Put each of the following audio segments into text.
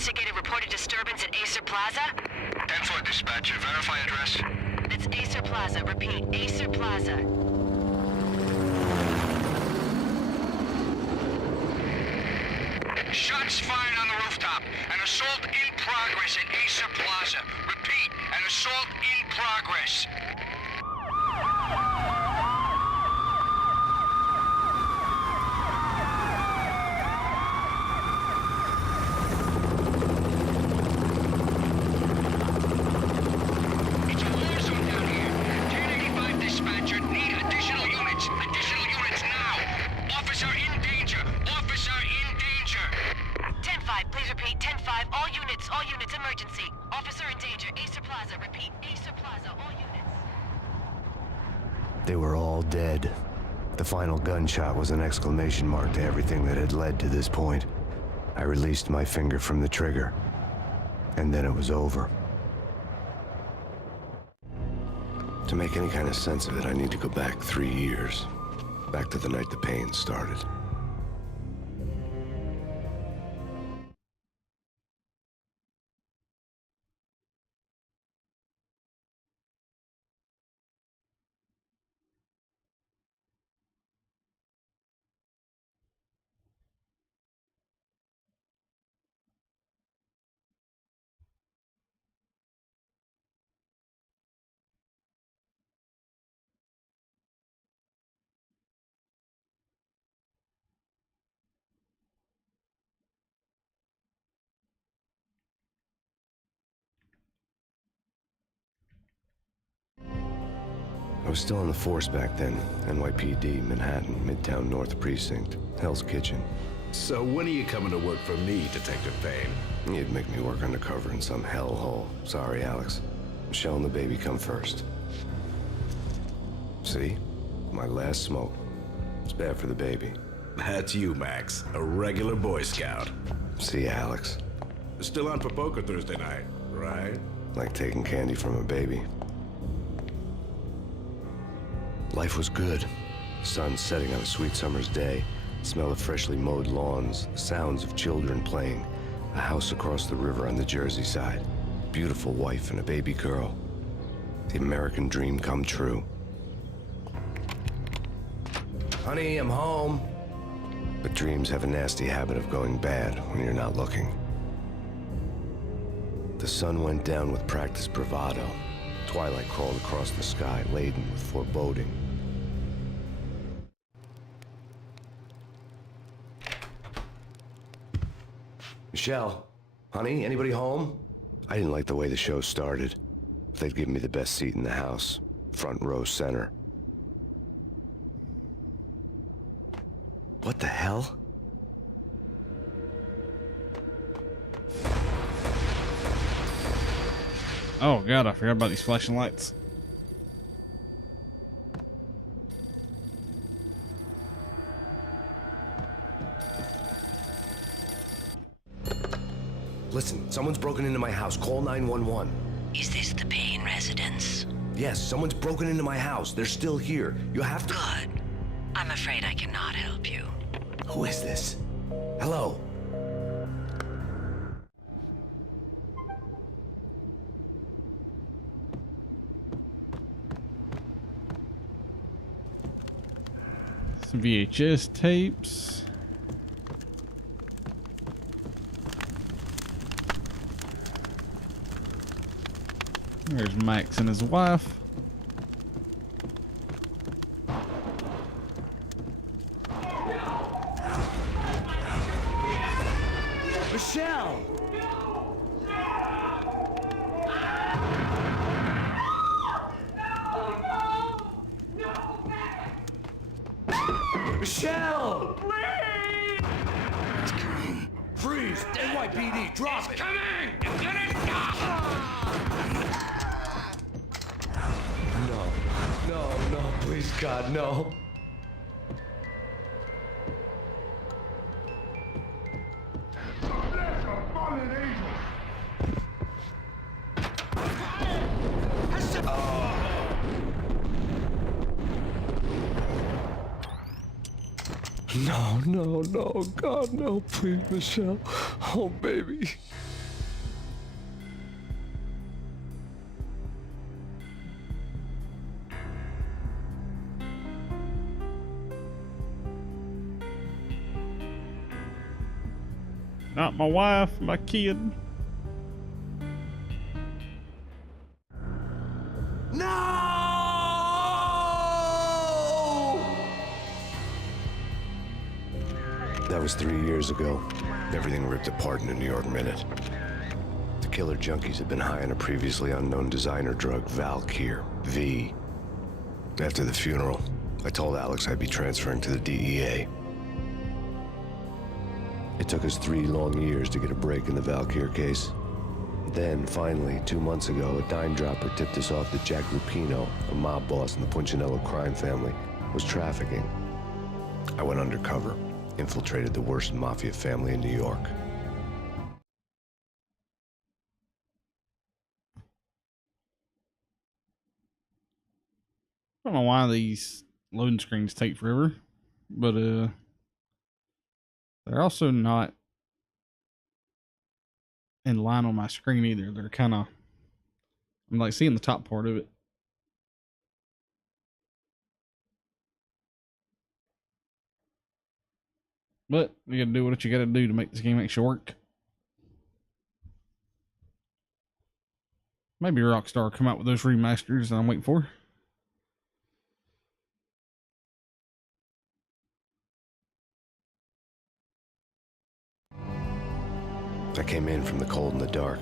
investigated reported disturbance at Acer Plaza? 10-4 dispatcher, verify address. That's Acer Plaza. Repeat, Acer Plaza. Shots fired on the rooftop. An assault in progress at Acer Plaza. Repeat, an assault in progress. It's a war zone down here. 1085 dispatcher, need additional units. Additional units now. Officer in danger. Officer in danger. 10-5, please repeat. 10-5, all units, emergency. Officer in danger, Acer Plaza. Repeat, Acer Plaza, all units. They were all dead. The final gunshot was an exclamation mark to everything that had led to this point. I released my finger from the trigger, and then it was over. To make any kind of sense of it, I need to go back 3 years. Back to the night the Payne started. I was still on the force back then. NYPD, Manhattan, Midtown North Precinct, Hell's Kitchen. So when are you coming to work for me, Detective Payne? You'd make me work undercover in some hellhole. Sorry, Alex. Michelle and the baby come first. See? My last smoke. It's bad for the baby. That's you, Max. A regular Boy Scout. See, Alex. Still on for poker Thursday night, right? Like taking candy from a baby. Life was good. Sun setting on a sweet summer's day. Smell of freshly mowed lawns. Sounds of children playing. A house across the river on the Jersey side. Beautiful wife and a baby girl. The American dream come true. Honey, I'm home. But dreams have a nasty habit of going bad when you're not looking. The sun went down with practiced bravado. Twilight crawled across the sky, laden with foreboding. Michelle, honey, anybody home? I didn't like the way the show started. They'd given me the best seat in the house, front row center. What the hell? Oh god, I forgot about these flashing lights. Listen, someone's broken into my house. Call 911. Is this the Payne residence? Yes, someone's broken into my house. They're still here. You have to... Good. I'm afraid I cannot help you. Who is this? Hello? Some VHS tapes. There's Max and his wife. Michelle! Michelle! Please! It's coming. Freeze! NYPD, drop it! Coming! Get it! No, please, God, no. No, God, no, please, Michelle. Oh, baby. Not my wife, my kid. That was 3 years ago. Everything ripped apart in a New York minute. The killer junkies had been high on a previously unknown designer drug, Valkyr, V. After the funeral, I told Alex I'd be transferring to the DEA. It took us 3 long years to get a break in the Valkyr case. Then, finally, 2 months ago, a dime dropper tipped us off that Jack Lupino, a mob boss in the Punchinello crime family, was trafficking. I went undercover, infiltrated the worst mafia family in New York. I don't know why these loading screens take forever, but they're also not in line on my screen either. They're kind of, I'm like seeing the top part of it. But you gotta do what you gotta do to make this game actually work. Maybe Rockstar will come out with those remasters that I'm waiting for. I came in from the cold and the dark.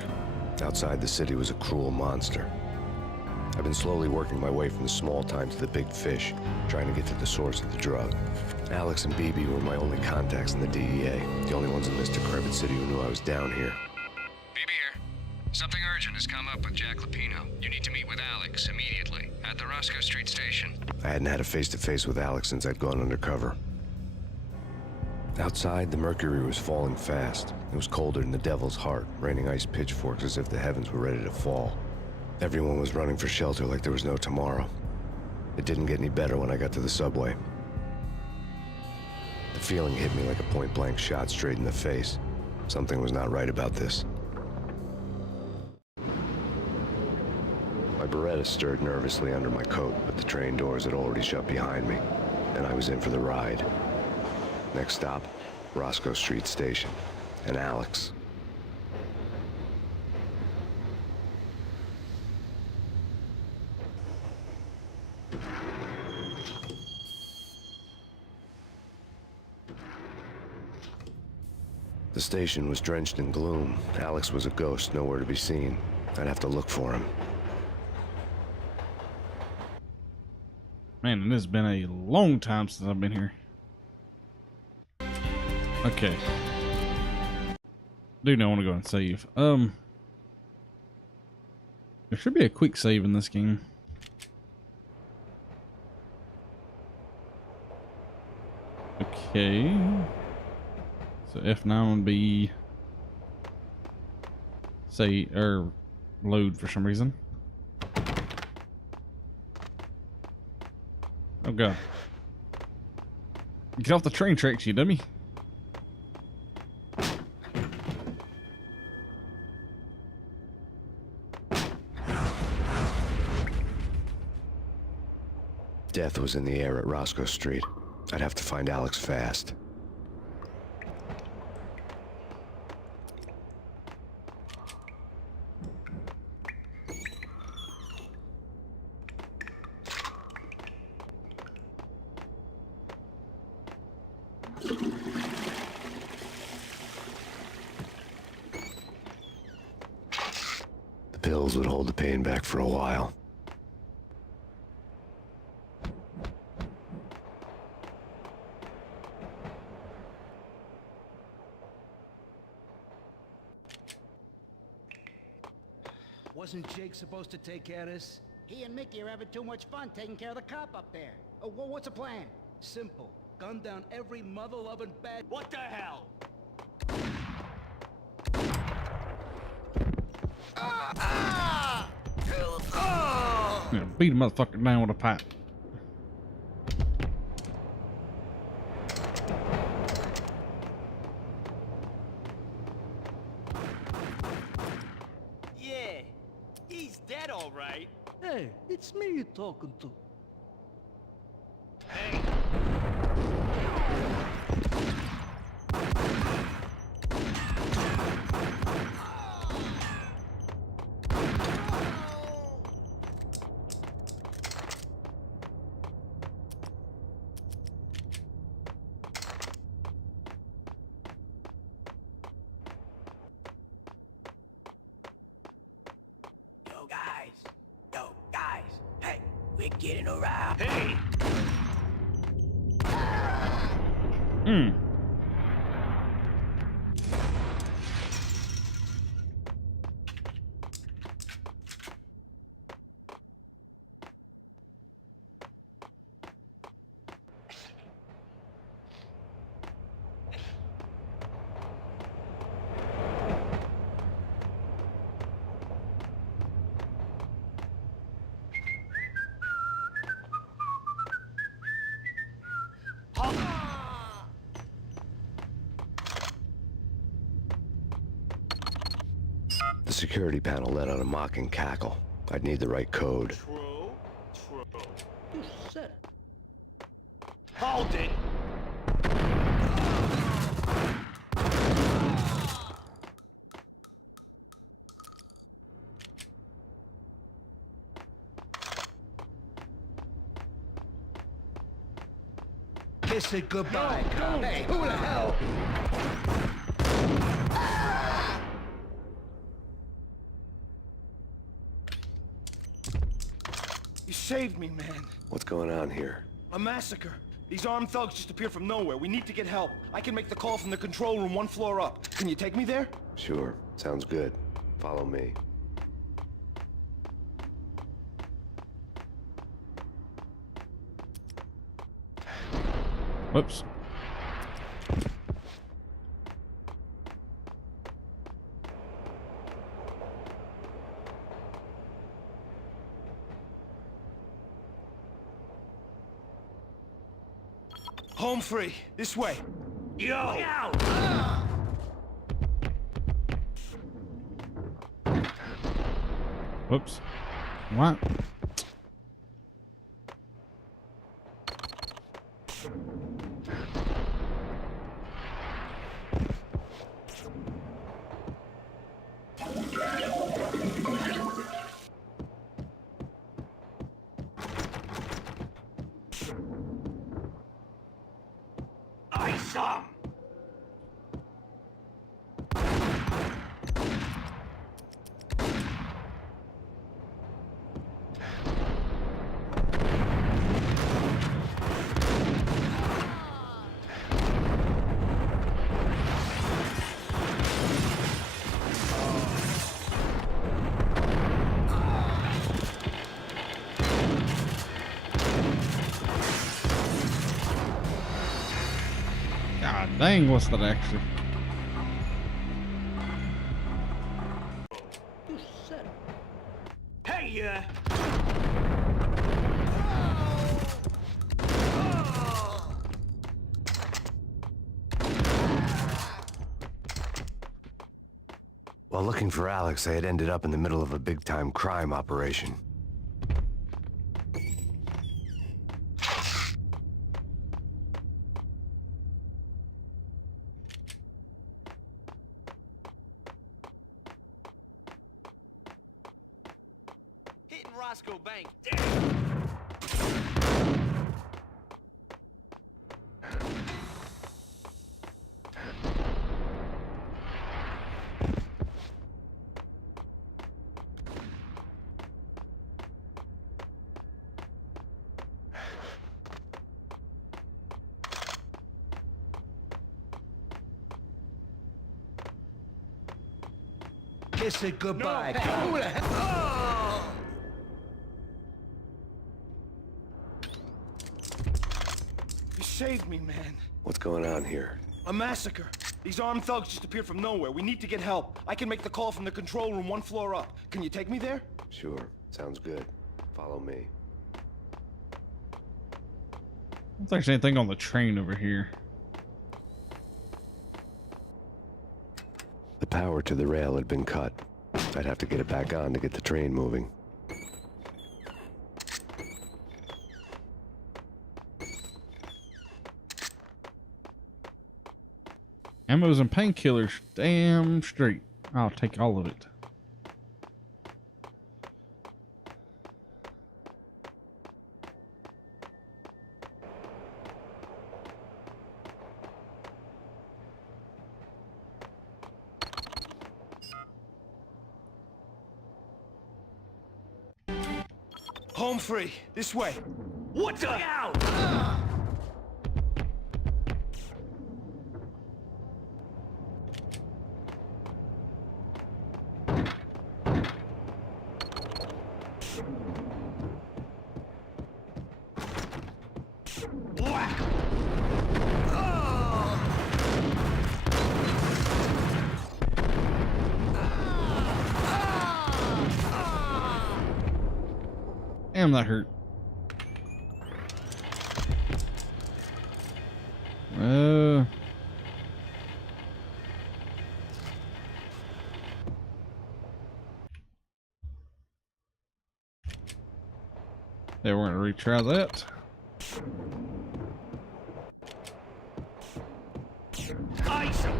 Outside, the city was a cruel monster. I've been slowly working my way from the small time to the big fish, trying to get to the source of the drug. Alex and BB were my only contacts in the DEA, the only ones in this decrepit city who knew I was down here. BB here. Something urgent has come up with Jack Lupino. You need to meet with Alex immediately at the Roscoe Street station. I hadn't had a face-to-face with Alex since I'd gone undercover. Outside, the mercury was falling fast. It was colder than the devil's heart, raining ice pitchforks as if the heavens were ready to fall. Everyone was running for shelter like there was no tomorrow. It didn't get any better when I got to the subway. The feeling hit me like a point-blank shot straight in the face. Something was not right about this. My Beretta stirred nervously under my coat, but the train doors had already shut behind me, and I was in for the ride. Next stop, Roscoe Street Station, and Alex. The station was drenched in gloom. Alex was a ghost, nowhere to be seen. I'd have to look for him. Man, it has been a long time since I've been here. Okay. Dude, I want to go and save. There should be a quick save in this game. Okay. So F9 would be say or load for some reason. Oh god. Get off the train tracks, you dummy. Death was in the air at Roscoe Street. I'd have to find Alex fast. The pills would hold the pain back for a while. Wasn't Jake supposed to take care of this? He and Mickey are having too much fun taking care of the cop up there. Oh, what's the plan? Simple. Gun down every mother-loving bad... What the hell? Yeah, beat a motherfucker down with a pipe. Yeah, he's dead, all right. Hey, it's me you're talking to. Hey, They're getting around. Hey! Hmm. The security panel let out a mocking cackle. I'd need the right code. True. You said Hold it! Kiss it goodbye, cop. Hey, who the hell? You saved me, man. What's going on here? A massacre. These armed thugs just appeared from nowhere. We need to get help. I can make the call from the control room 1 floor up. Can you take me there? Sure, sounds good. Follow me. Whoops. Home free. This way. Yo! Whoops. What? Ice 'em! God dang, what's that actually? you said Hey, While looking for Alex, I had ended up in the middle of a big-time crime operation. hitting Roscoe Bank. Kiss it goodbye, cop. Who the hell? You saved me, man. What's going on here? A massacre. These armed thugs just appeared from nowhere. We need to get help. I can make the call from the control room 1 floor up. Can you take me there? Sure, sounds good. Follow me. Don't think there's anything on the train over here. The power to the rail had been cut. I'd have to get it back on to get the train moving. Ammos and painkillers, damn straight. I'll take all of it. Home free. This way. What the hell? Whack! Damn, that hurt. Yeah, we're gonna retry that. Ice him!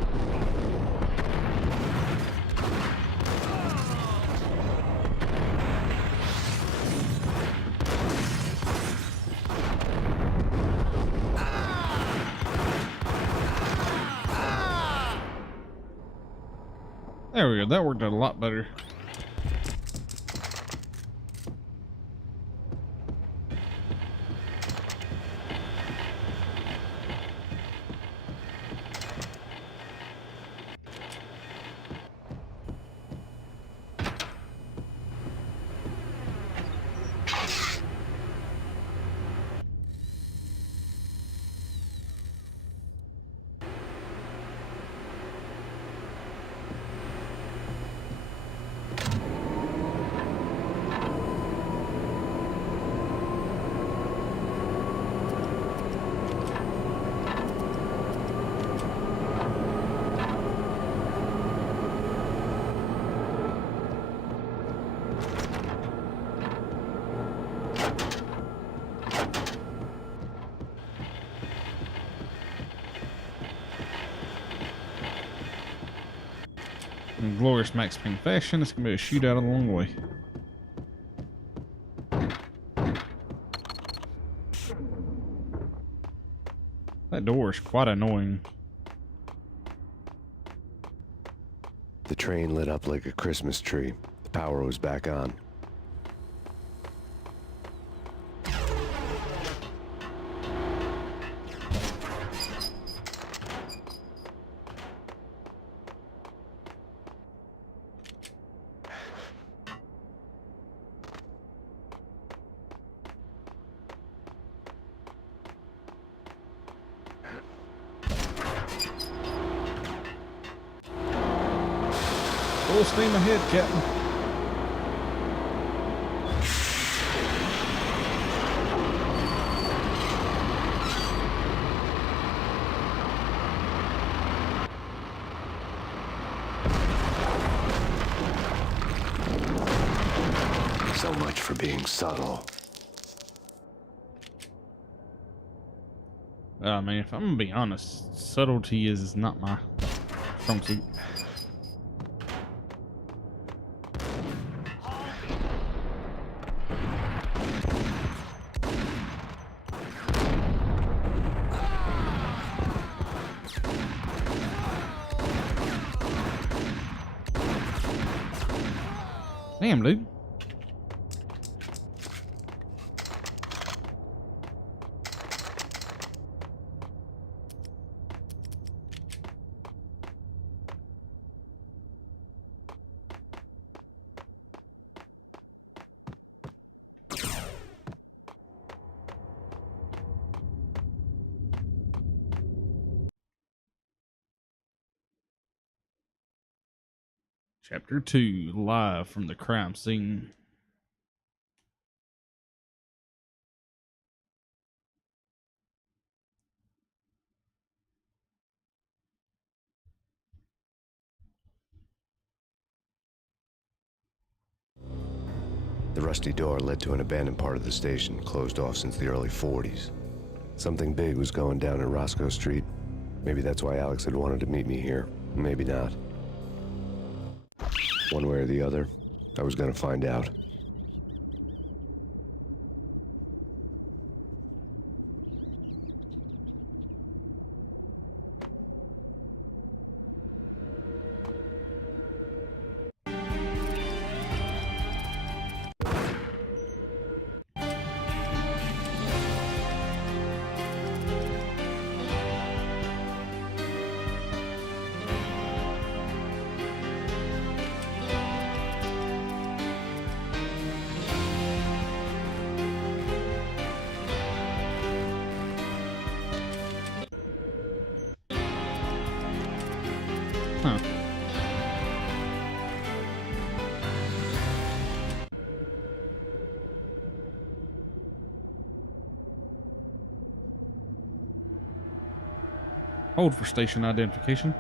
There we go. That worked out a lot better. In glorious Max Payne fashion, it's gonna be a shootout along the way. That door is quite annoying. The train lit up like a Christmas tree. The power was back on. Full steam ahead, Captain. So much for being subtle. I mean, if I'm gonna be honest, subtlety is not my strong suit. Damn, dude. Chapter 2, live from the crime scene. The rusty door led to an abandoned part of the station, closed off since the early 40s. Something big was going down in Roscoe Street. Maybe that's why Alex had wanted to meet me here. Maybe not. One way or the other, I was gonna find out. Hold for station identification.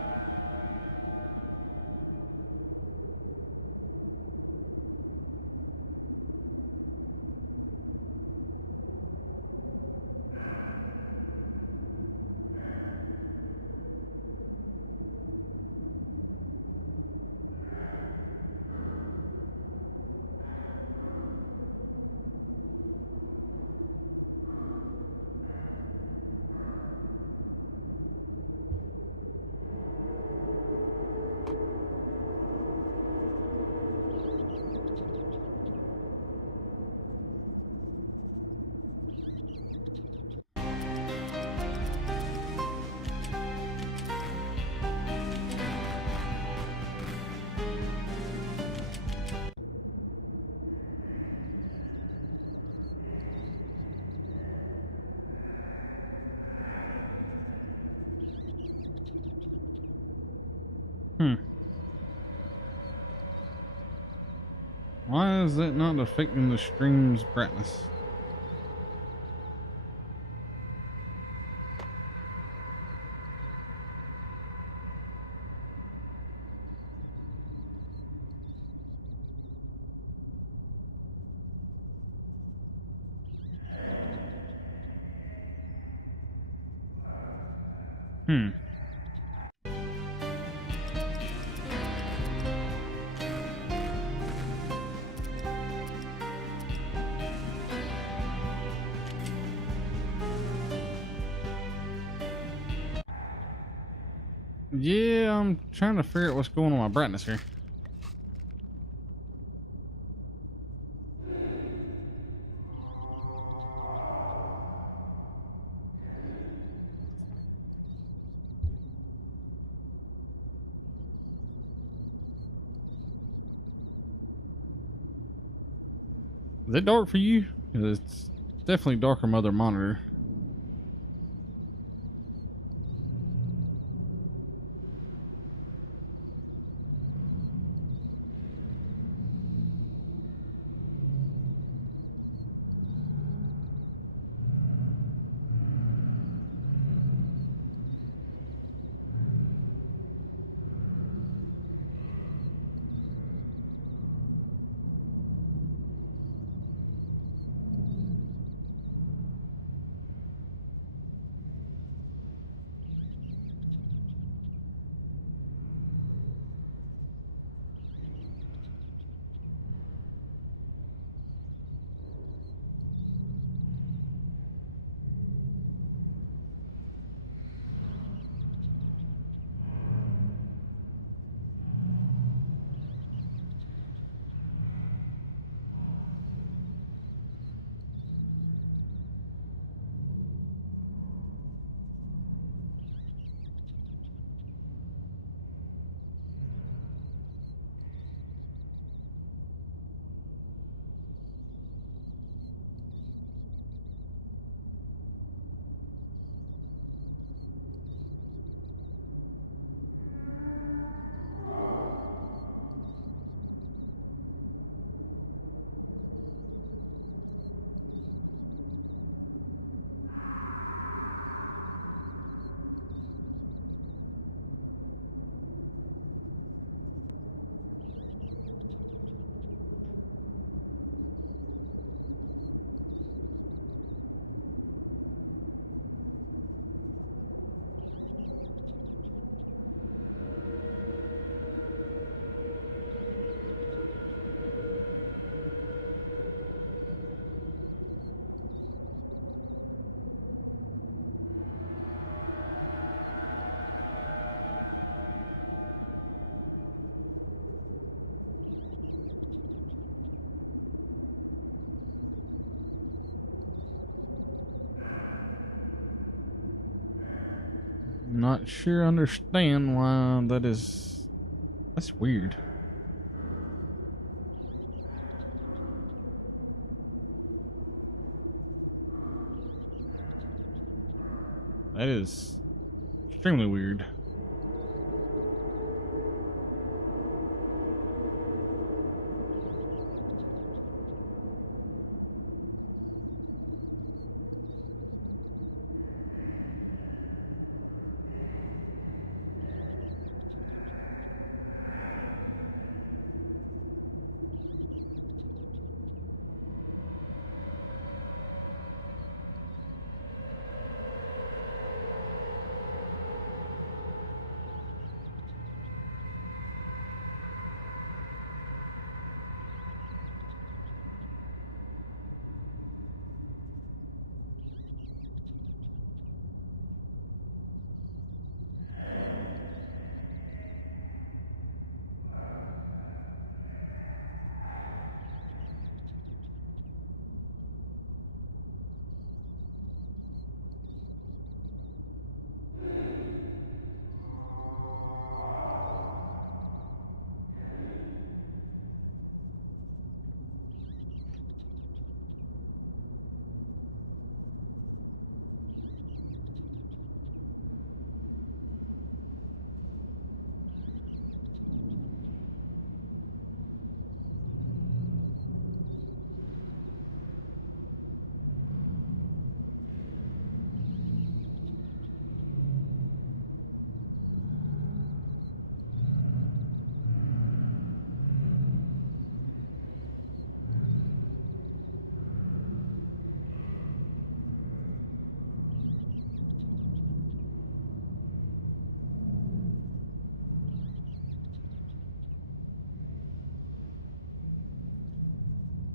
Why is that not affecting the stream's brightness? Hmm. Yeah, I'm trying to figure out what's going on with my brightness here. Is it dark for you? 'Cause it's definitely darker on my other monitor. Not sure understand why that is. That's weird. That is extremely weird.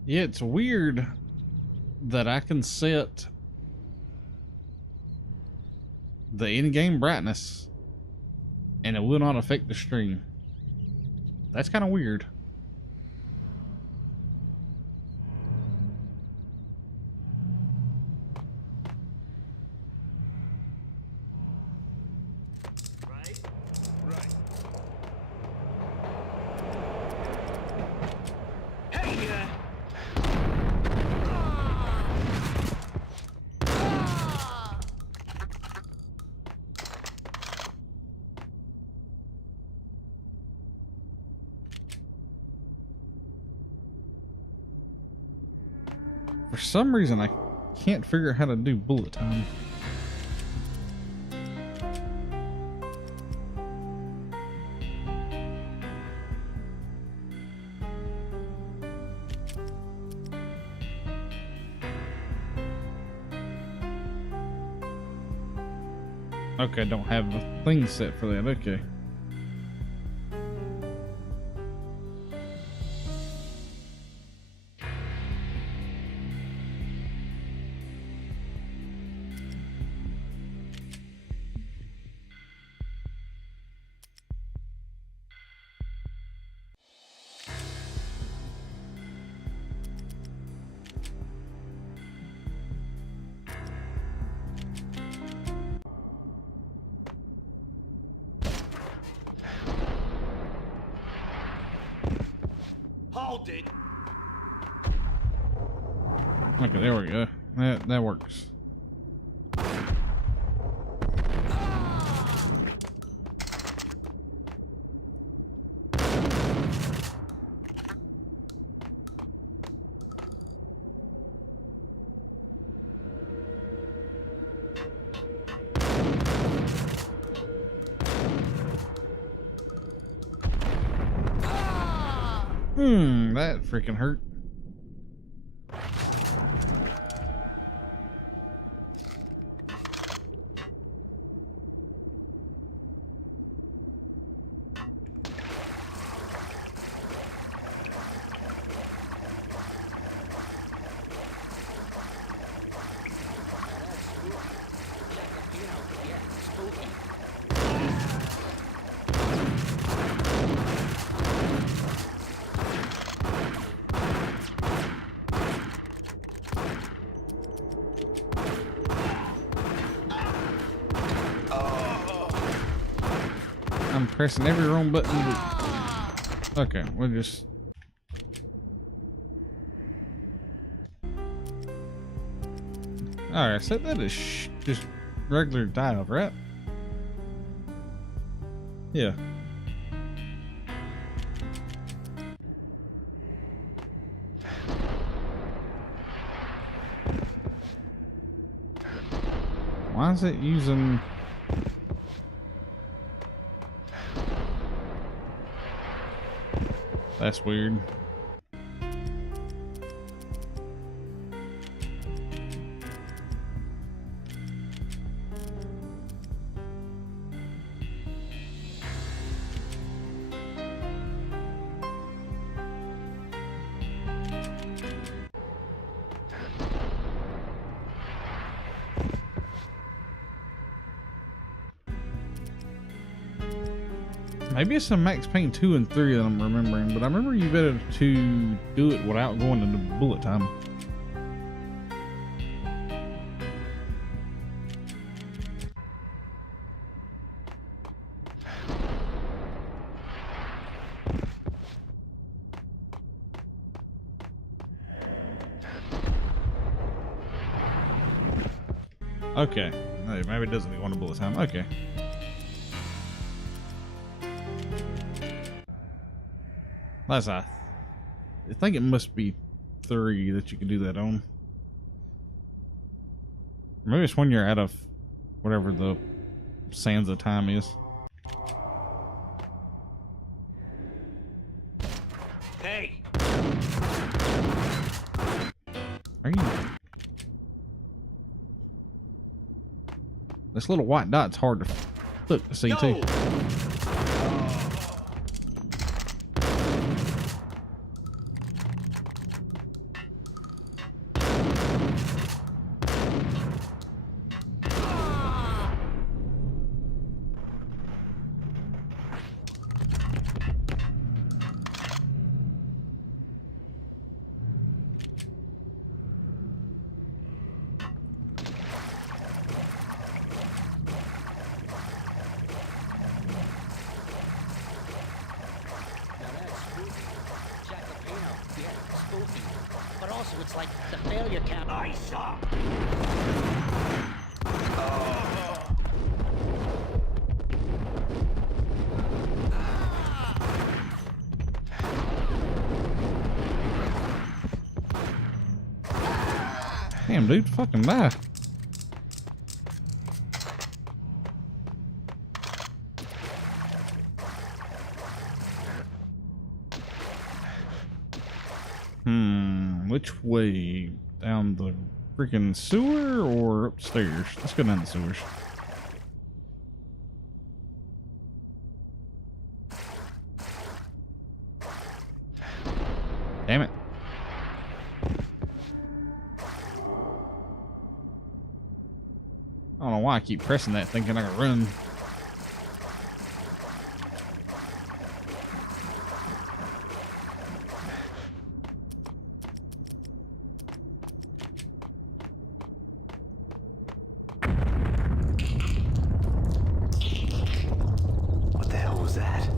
Yeah, it's weird that I can set the in-game brightness and it will not affect the stream. That's kind of weird. For some reason, I can't figure out how to do bullet time. Okay, I don't have the thing set for that. Okay. Hold it. Okay, there we go. That works. That freaking hurt. I'm pressing every wrong button. Okay, we'll just... Alright, so that is just regular dial, right? Yeah. Why is it using... That's weird. Maybe it's some Max Payne 2 and 3 that I'm remembering, but I remember you better to do it without going into bullet time. Okay. No, maybe it doesn't go into bullet time. Okay. That's I think it must be 3 that you can do that on. Maybe it's when you're out of whatever the sands of time is. Hey. Are you? This little white dot's hard to look to see too. but also it's like the failure count. I saw. Damn, dude, fucking die. Which way? Down the freaking sewer or upstairs? Let's go down the sewers. Damn it. I don't know why I keep pressing that thinking I can run. What the hell was that?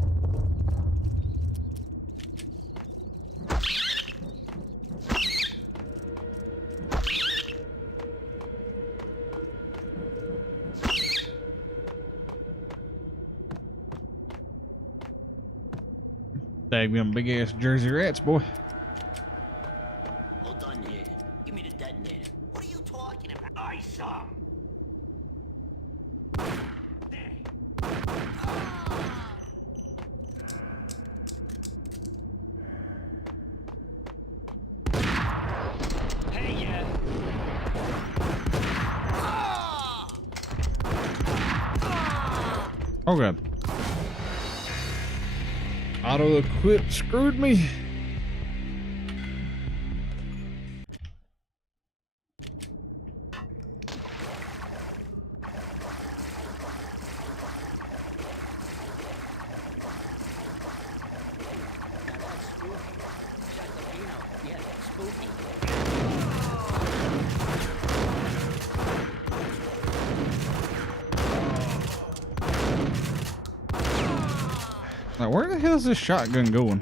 Daggum big ass Jersey rats, boy. Well done here. Give me the detonator. What are you talking about? I saw. Hey, yeah. Oh god. Auto equip screwed me. Now that's spooky. Chacalino. Yeah, spooky. Now, where the hell is this shotgun going?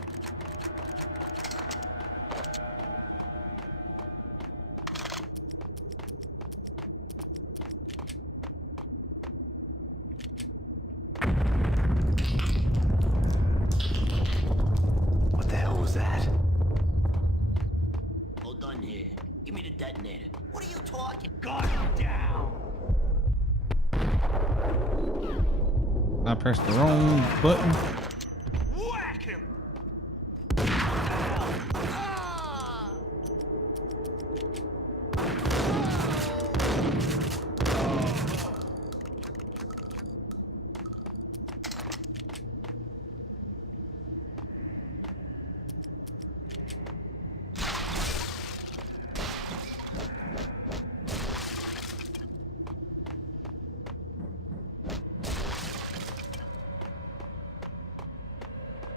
What the hell was that? Well done here. Give me the detonator. What are you talking? Gun down. I pressed the wrong button. Whack him.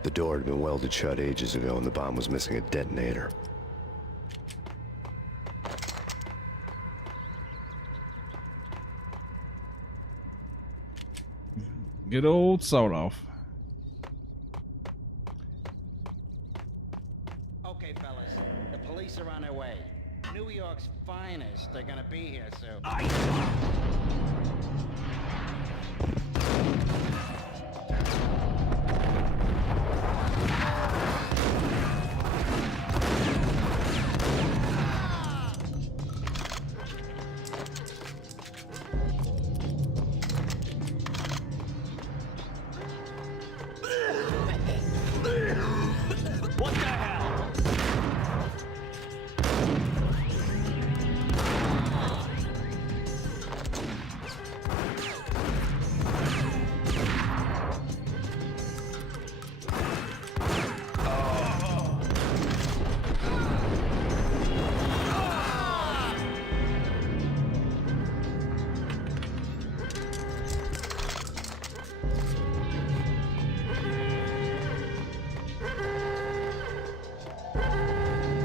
The door had been welded shut ages ago and the bomb was missing a detonator. Good old sawed off. Okay, fellas. The police are on their way. New York's finest are gonna be here soon. What the hell?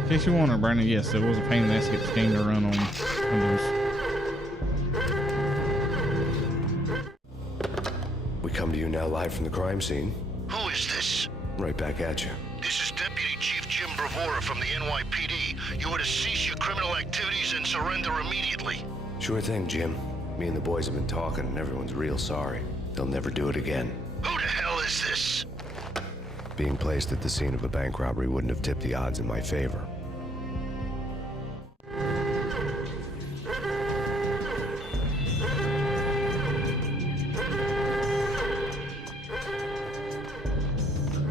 In case you wonder, Brandon, yes, it was a pain in the ass to get this game to run on Windows. We come to you now live from the crime scene. Who is this? Right back at you. This is Deputy Chief Jim Bravura from the NYPD. You are to cease your criminal activities and surrender immediately. Sure thing, Jim. Me and the boys have been talking, and everyone's real sorry. They'll never do it again. Who the hell is this? Being placed at the scene of a bank robbery wouldn't have tipped the odds in my favor.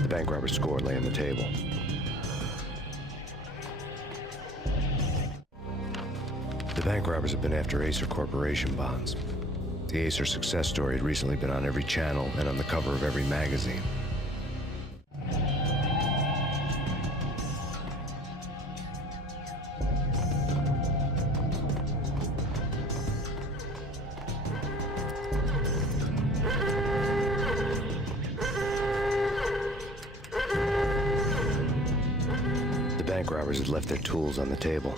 The bank robber's score lay on the table. The bank robbers have been after Acer Corporation bonds. The Acer success story had recently been on every channel and on the cover of every magazine. The bank robbers had left their tools on the table.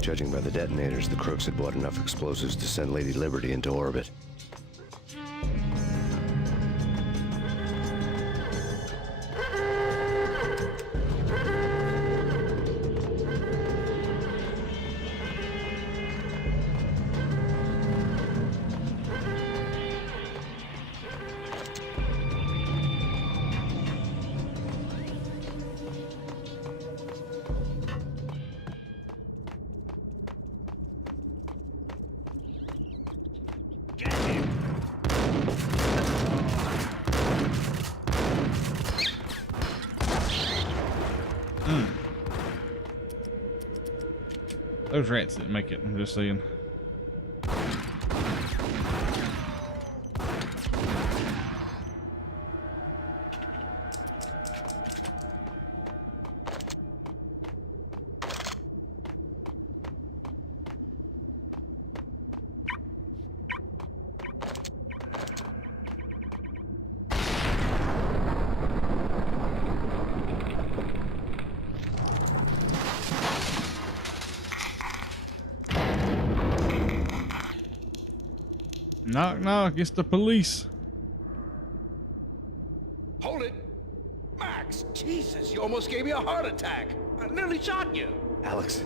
Judging by the detonators, the crooks had bought enough explosives to send Lady Liberty into orbit. Those rats didn't make it, I'm just saying. Knock, knock, it's the police. Hold it! Max! Jesus, you almost gave me a heart attack! I nearly shot you! Alex,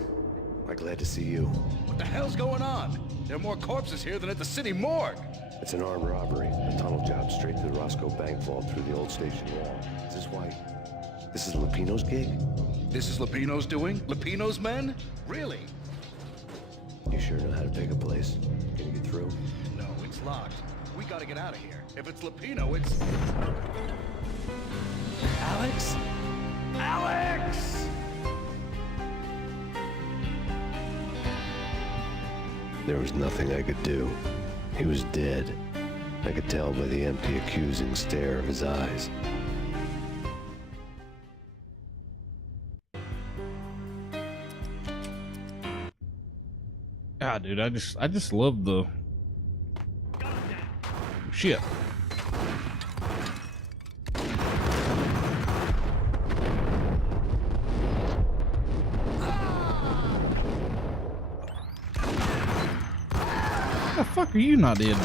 I'm glad to see you. What the hell's going on? There are more corpses here than at the city morgue! It's an armed robbery. A tunnel job straight to the Roscoe Bank vault through the old station wall. Is this why? This is Lupino's gig? This is Lupino's doing? Lupino's men? Really? You sure know how to pick a place? Can you get through? No, it's locked. We gotta get out of here. If it's Lupino, it's... Alex? Alex! There was nothing I could do. He was dead. I could tell by the empty, accusing stare of his eyes. Ah, dude, I just love the shit. What the fuck are you not dead?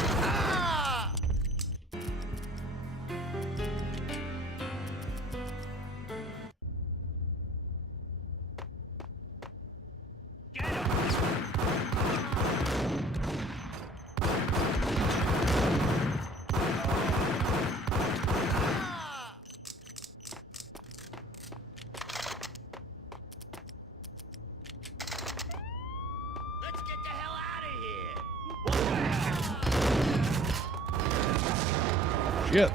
Let's get the hell out of here! Shit.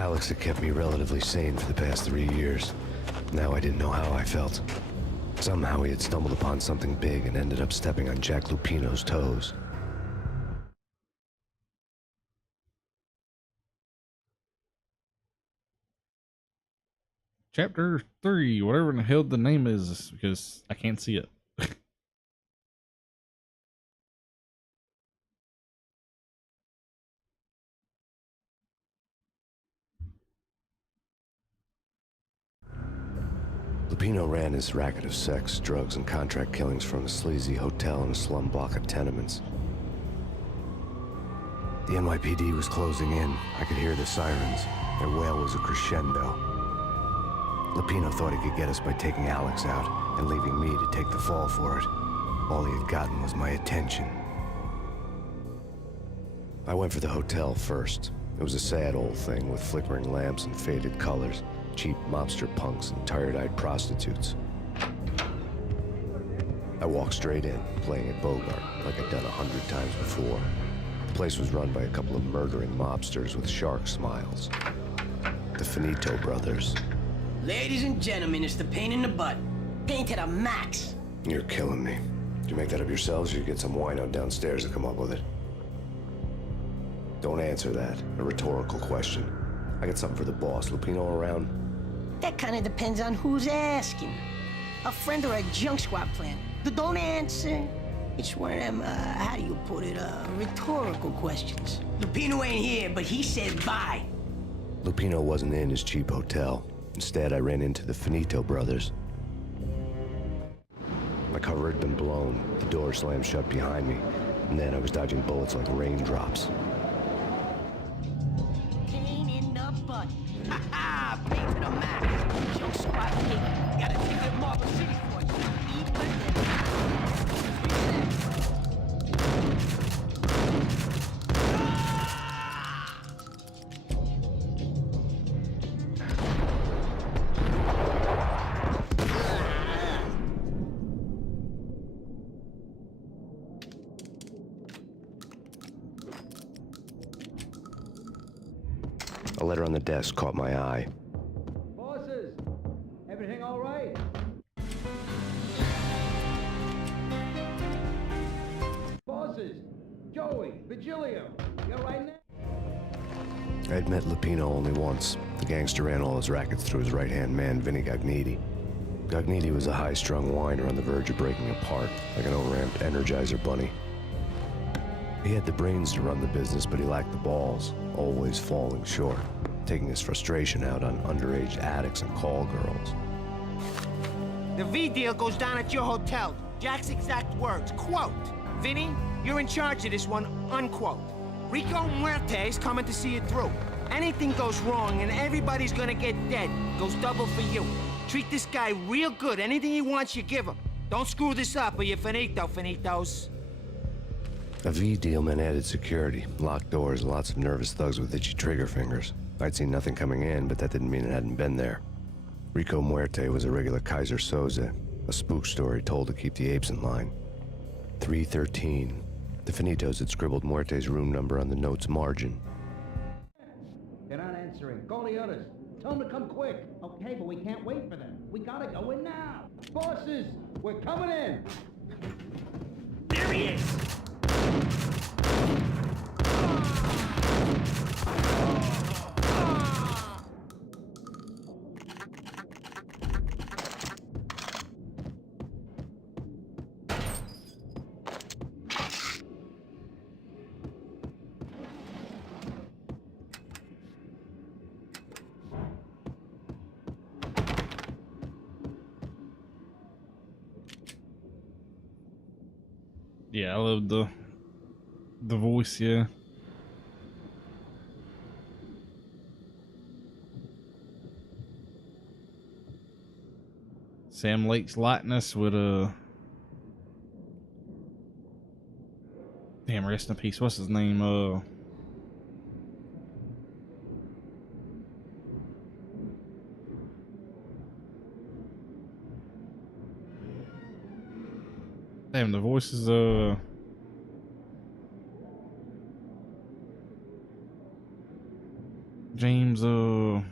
Alex had kept me relatively sane for the past 3 years. Now I didn't know how I felt. Somehow he had stumbled upon something big and ended up stepping on Jack Lupino's toes. Chapter 3, whatever in the hell the name is, because I can't see it. Lupino ran his racket of sex, drugs, and contract killings from a sleazy hotel in a slum block of tenements. The NYPD was closing in. I could hear the sirens. Their wail was a crescendo. Lupino thought he could get us by taking Alex out and leaving me to take the fall for it. All he had gotten was my attention. I went for the hotel first. It was a sad old thing with flickering lamps and faded colors, cheap mobster punks and tired-eyed prostitutes. I walked straight in, playing at Bogart, like I'd done 100 times before. The place was run by a couple of murdering mobsters with shark smiles. The Finito brothers. Ladies and gentlemen, it's the Payne in the butt. Payne to the max. You're killing me. Did you make that up yourselves, or you get some wino downstairs to come up with it? Don't answer that. A rhetorical question. I got something for the boss. Lupino around? That kind of depends on who's asking. A friend or a junk squad plan. Don't answer. It's one of them, how do you put it, rhetorical questions. Lupino ain't here, but he said bye. Lupino wasn't in his cheap hotel. Instead, I ran into the Finito brothers. My cover had been blown. The door slammed shut behind me. And then I was dodging bullets like raindrops. Payne in the butt. Ha ha! Payne to the max. Junk squad king. Gotta take it Marble City for it. Eat my A letter on the desk caught my eye. Bosses, everything all right? Bosses, Joey, Vigilio, you all right now? I had met Lupino only once. The gangster ran all his rackets through his right-hand man, Vinny Gagniti. Gagniti was a high-strung whiner on the verge of breaking apart, like an overamped Energizer bunny. He had the brains to run the business, but he lacked the balls, always falling short, taking his frustration out on underage addicts and call girls. The V deal goes down at your hotel. Jack's exact words, quote, Vinny, you're in charge of this one, unquote. Rico Muerte's coming to see it through. Anything goes wrong and everybody's gonna get dead, goes double for you. Treat this guy real good. Anything he wants, you give him. Don't screw this up or you're finito, finitos. A V deal meant added security, locked doors, and lots of nervous thugs with itchy trigger fingers. I'd seen nothing coming in, but that didn't mean it hadn't been there. Rico Muerte was a regular Kaiser Soze, a spook story told to keep the apes in line. 313. The Finitos had scribbled Muerte's room number on the note's margin. They're not answering. Call the others. Tell them to come quick. Okay, but we can't wait for them. We gotta go in now. Bosses, we're coming in. There he is! Yeah, I love the voice, yeah. Sam Lake's likeness with a damn, rest in peace. What's his name? Damn, the voice is James names?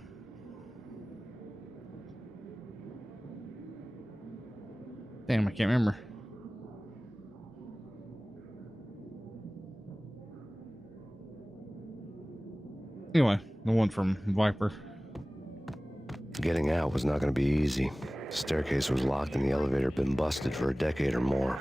Damn, I can't remember. Anyway, the one from Viper. Getting out was not going to be easy. The staircase was locked and the elevator had been busted for a decade or more.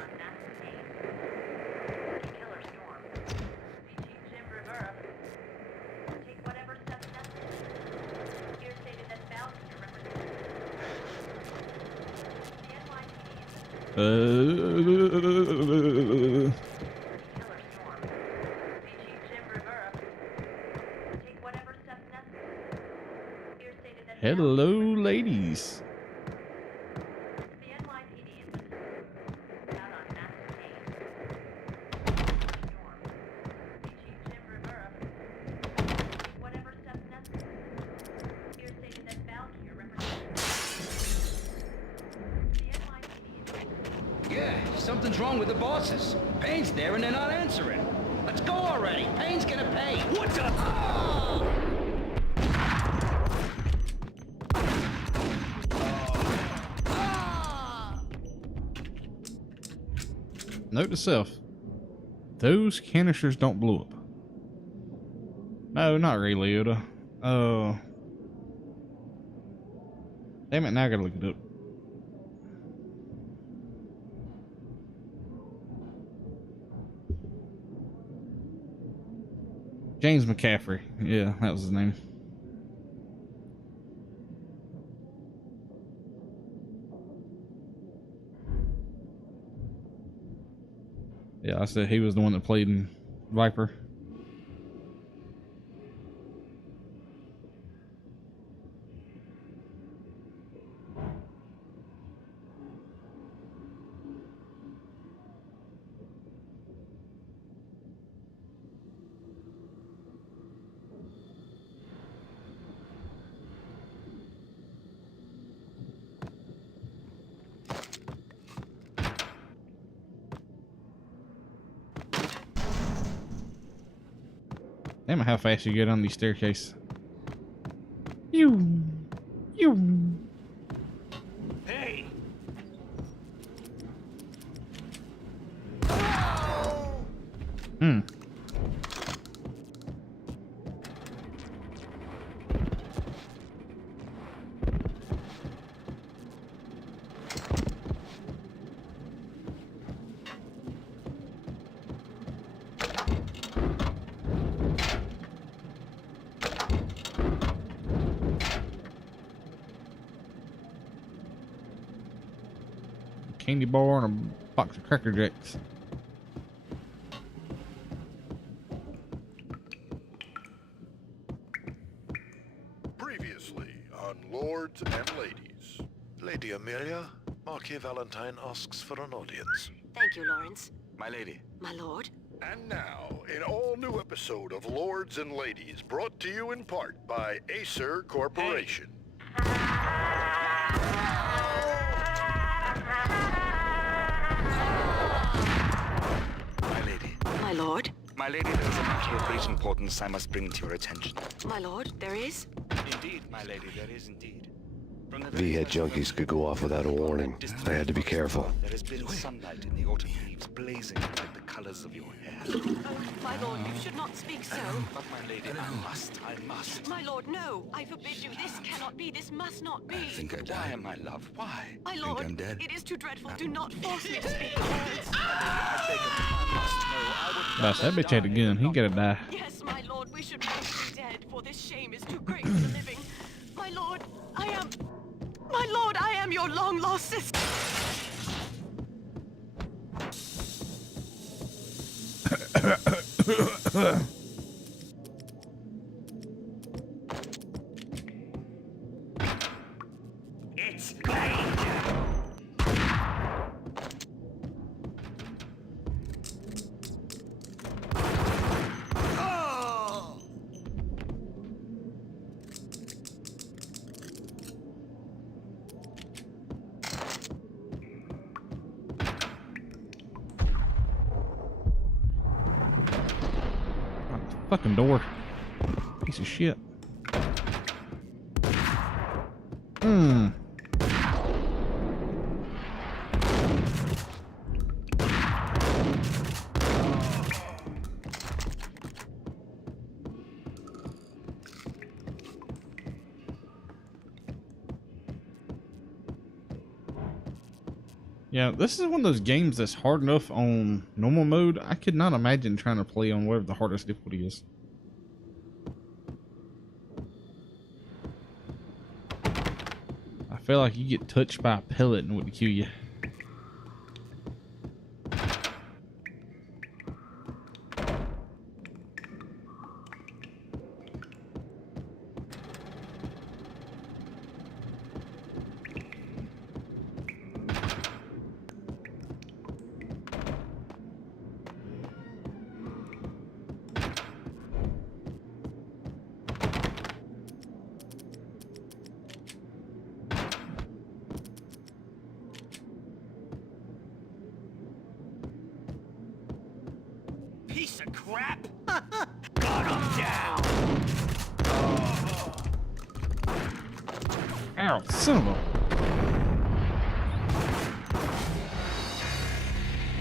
Hello, ladies. Yeah, something's wrong with the bosses. Payne's there and they're not answering. Let's go already. Payne's gonna pay. What the? Oh! Note to self. Those canisters don't blow up. No, not really, Yoda. Damn it, now I gotta look it up. James McCaffrey. Yeah, that was his name. Yeah, I said he was the one that played in Viper. Damn how fast you get on these staircases. You. Hey! Candy bar and a box of Cracker Jacks. Previously on Lords and Ladies. Lady Amelia, Marquis Valentine asks for an audience. Thank you, Lawrence. My lady. My lord. And now, an all-new episode of Lords and Ladies, brought to you in part by Acer Corporation. My lady. My lord. My lady, there is a matter of great importance I must bring to your attention. My lord, there is? Indeed, my lady, there is indeed. From the V-head junkies could go off without a warning. I had to be careful. There has been sunlight in the autumn leaves blazing like the colors of your hair. Oh, my lord, you should not speak so. But my lady, I must. My lord, no. I forbid you. This cannot be. This must not be. I think I died. Why, my love? Why? My lord, I'm dead. it is too dreadful. Do not force me to speak words. I beg of you, I must know. I would That's that bitch had a gun. He gotta die. Yes, my lord, we should both be dead, for this shame is too great for the living. My lord, I am your long-lost sister. It's danger. Fucking door. Piece of shit. Yeah, this is one of those games that's hard enough on normal mode. I could not imagine trying to play on whatever the hardest difficulty is. I feel like you get touched by a pellet and it would kill you. Piece of crap! Got him down! Ow, son of a...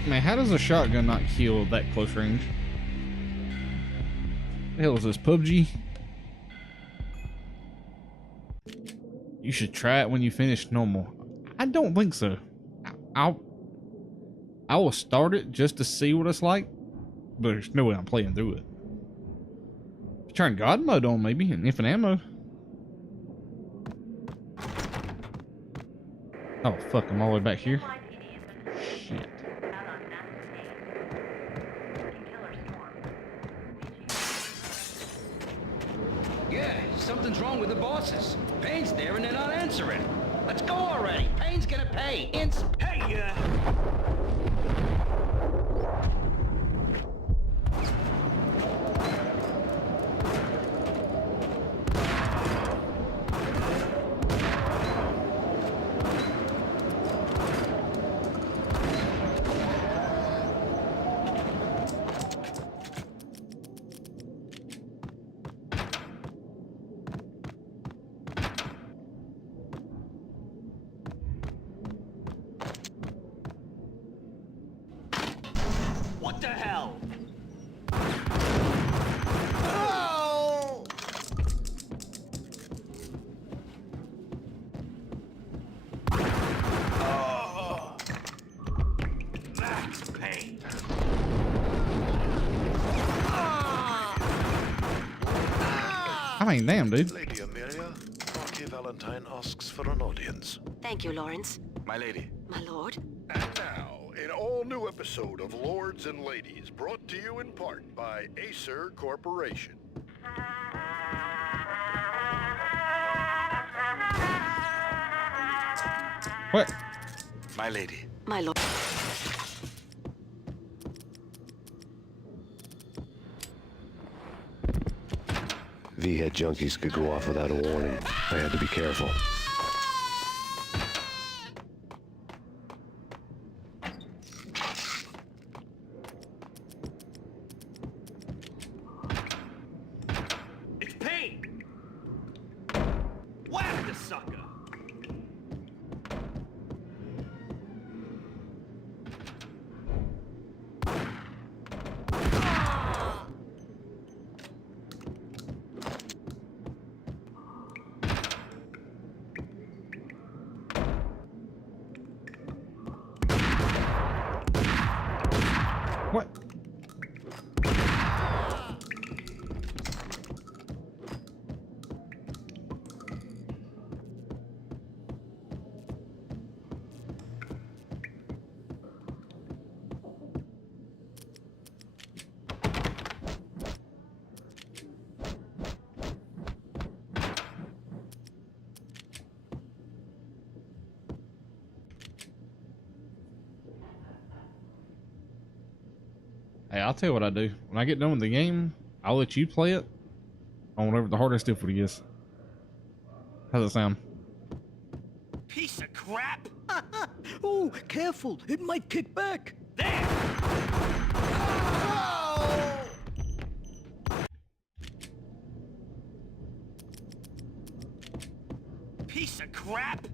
Man, how does a shotgun not kill that close range? The hell is this, PUBG? You should try it when you finish normal. I don't think so. I will start it just to see what it's like, but there's no way I'm playing through it. Turn God mode on, maybe, and infinite ammo. Oh, fuck, I'm all the way back here. Shit. Yeah, something's wrong with the bosses. Payne's there and they're not answering. Let's go already. Payne's gonna pay. Hey, what the hell? Oh! Oh! Max Payne. I mean, damn, dude. Lady Amelia, Marquis Valentine asks for an audience. Thank you, Lawrence. My lady. My lord. And now, an all-new episode of Lords and Ladies, brought to you in part by Acer Corporation. What? My lady. My lord. V-head junkies could go off without a warning. I had to be careful. It's Payne! Whack the sucker! What? Hey, I'll tell you what I do. When I get done with the game, I'll let you play it on whatever the hardest difficulty is. How's it sound? Piece of crap! Oh, careful. It might kick back. There! Oh! Piece of crap! crap?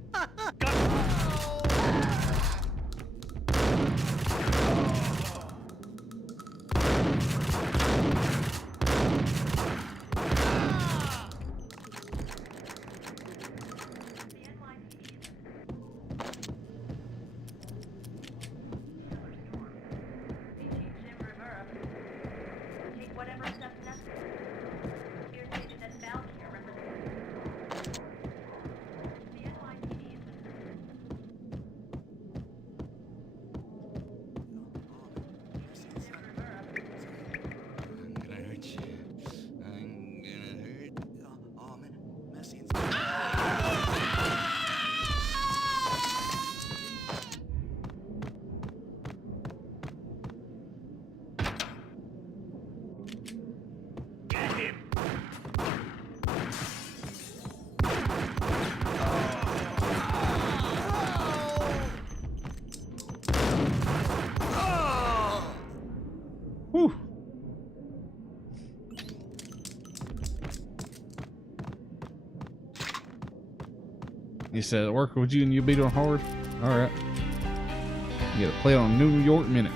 Whew. You said work with you and you beat on hard? Alright. You gotta play on New York Minute.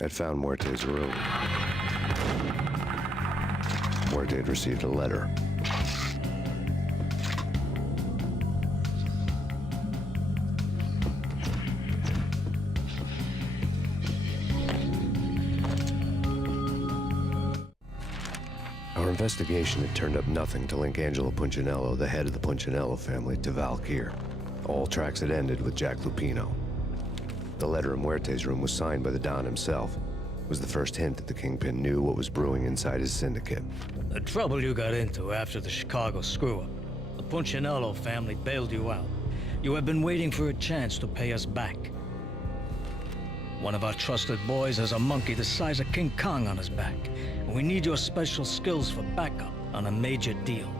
I'd found Muerte's room. Muerte had received a letter. Our investigation had turned up nothing to link Angelo Punchinello, the head of the Punchinello family, to Valkyr. All tracks had ended with Jack Lupino. The letter in Muerte's room was signed by the Don himself. It was the first hint that the Kingpin knew what was brewing inside his syndicate. The trouble you got into after the Chicago screw-up. The Punchinello family bailed you out. You have been waiting for a chance to pay us back. One of our trusted boys has a monkey the size of King Kong on his back. And we need your special skills for backup on a major deal.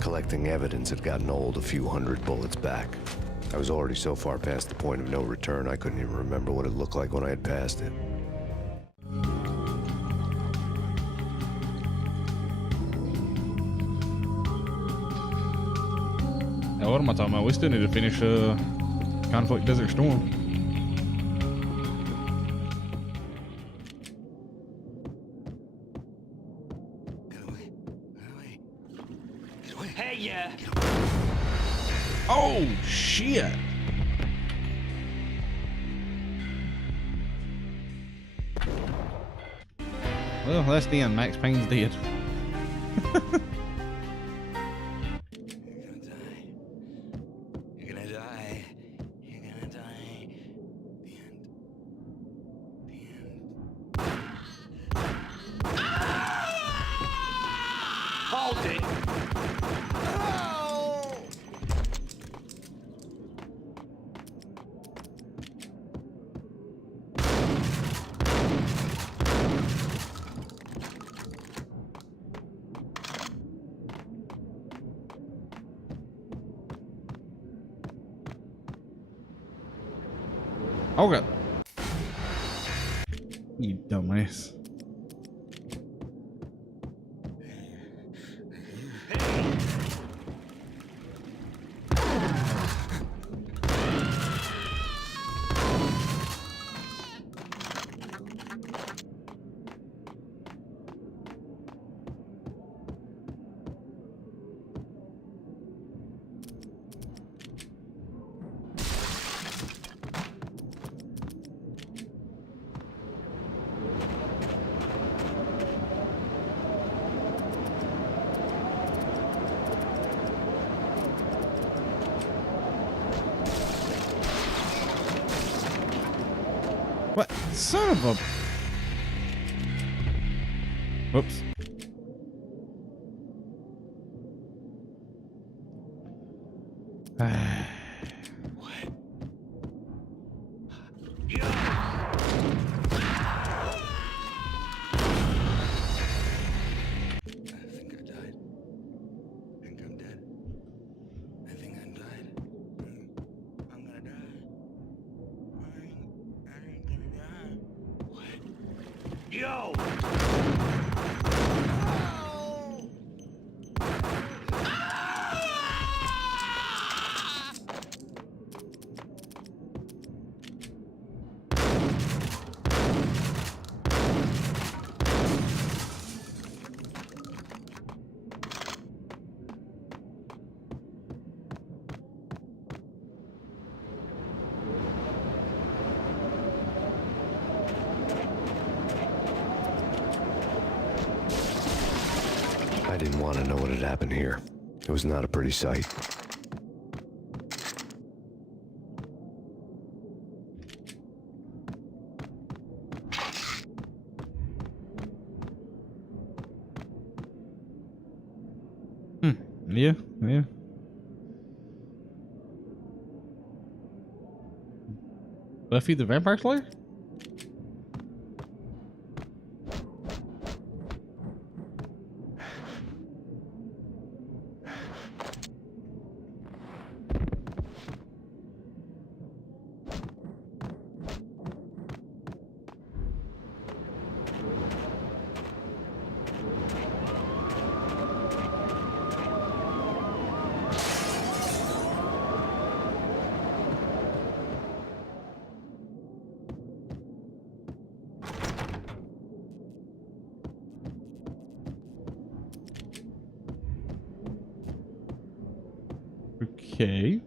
Collecting evidence had gotten old a few hundred bullets back. I was already so far past the point of no return, I couldn't even remember what it looked like when I had passed it. Now, what am I talking about? We still need to finish Conflict Desert Storm. Hey, yeah. Oh, shit. Well, that's the end. Max Payne's dead. You're gonna die. You're gonna die. The end. The end. Hold it. Okay. You dumbass. What? Son of a... Whoops. Yo! I didn't want to know what had happened here. It was not a pretty sight. Yeah, yeah. Buffy the Vampire Slayer? Okay.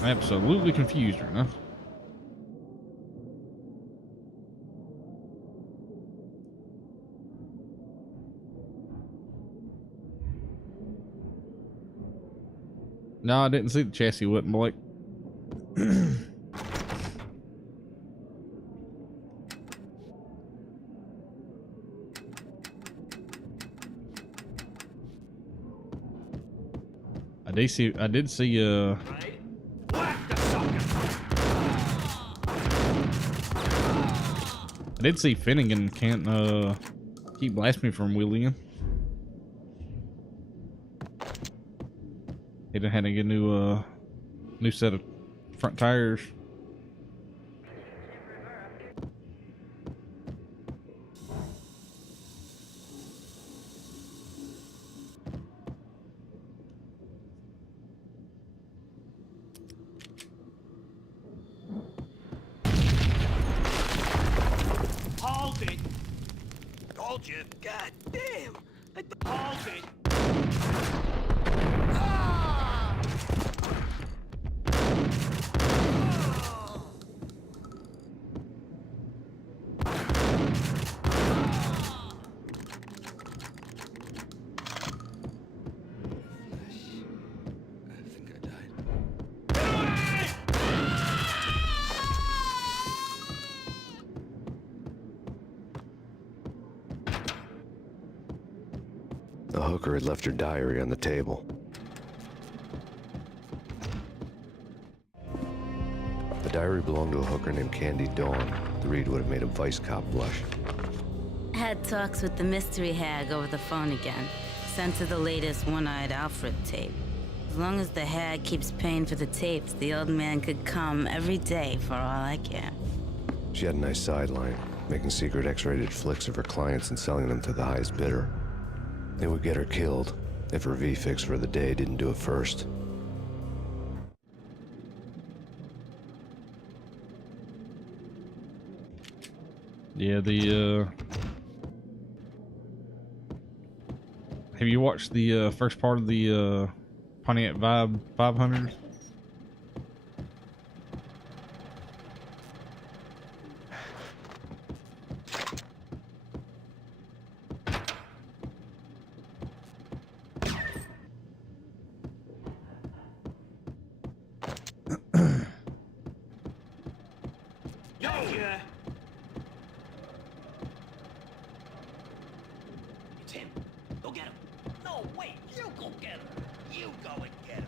Absolutely confused right now. No, I didn't see the chassis wasn't Blake. I did see I did see Finnegan can't keep blasting me from wheeling him. He done had to get a new set of front tires. Hold it! Told you. God damn! Hold it! The hooker had left her diary on the table. The diary belonged to a hooker named Candy Dawn. The read would have made a vice cop blush. Had talks with the mystery hag over the phone again. Sent her the latest one-eyed Alfred tape. As long as the hag keeps paying for the tapes, the old man could come every day for all I care. She had a nice sideline, making secret X-rated flicks of her clients and selling them to the highest bidder. It would get her killed if her V-fix for the day didn't do it first. Yeah, have you watched the first part of the Pontiac Vibe 500? No, wait, you go get him. You go and get him.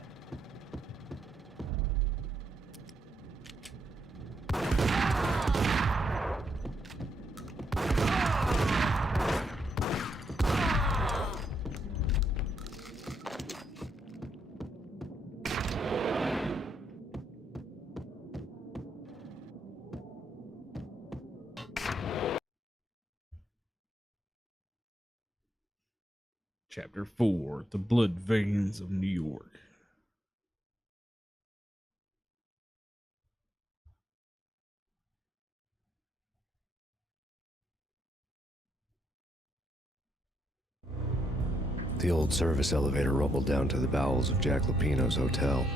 Chapter 4: The Blood Veins of New York. The old service elevator rumbled down to the bowels of Jack Lupino's hotel.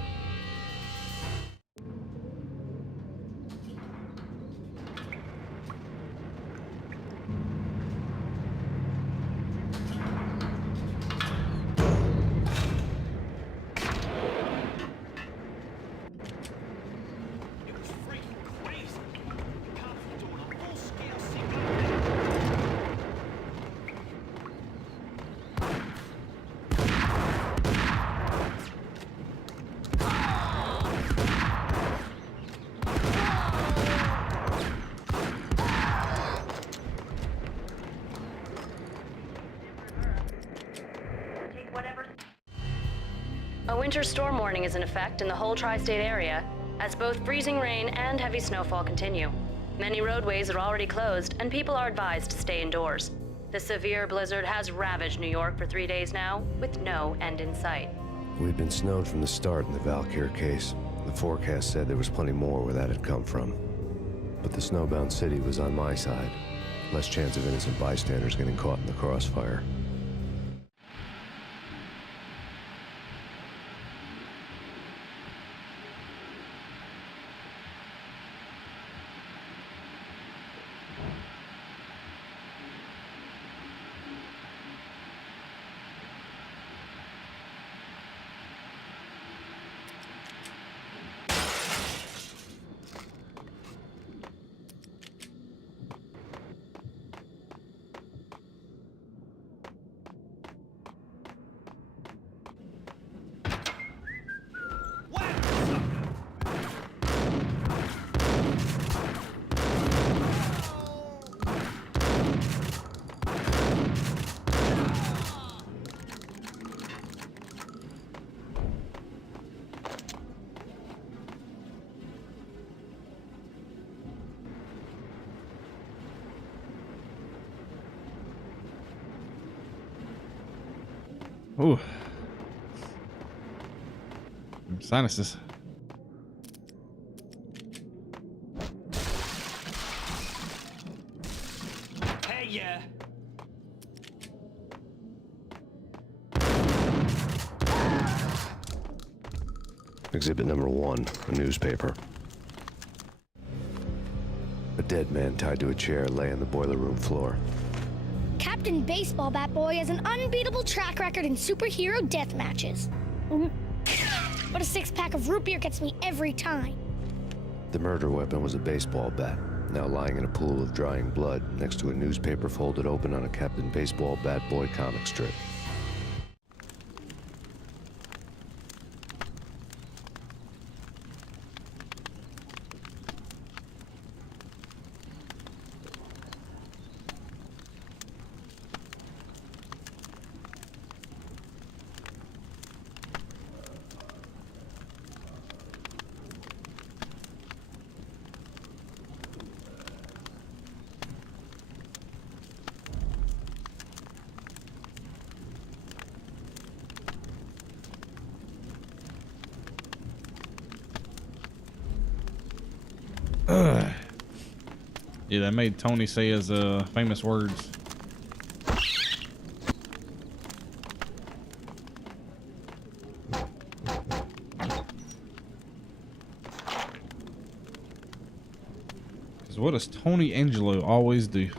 A winter storm warning is in effect in the whole tri-state area, as both freezing rain and heavy snowfall continue. Many roadways are already closed, and people are advised to stay indoors. The severe blizzard has ravaged New York for 3 days now, with no end in sight. We'd been snowed from the start in the Valkyr case. The forecast said there was plenty more where that had come from. But the snowbound city was on my side. Less chance of innocent bystanders getting caught in the crossfire. Ooh. Sinuses. Hey, yeah. Exhibit number 1, a newspaper. A dead man tied to a chair lay on the boiler room floor. Captain Baseball Bat Boy has an unbeatable track record in superhero death matches. But a 6-pack of root beer gets me every time. The murder weapon was a baseball bat, now lying in a pool of drying blood next to a newspaper folded open on a Captain Baseball Bat Boy comic strip. Yeah, that made Tony say his famous words. Because what does Tony Angelo always do?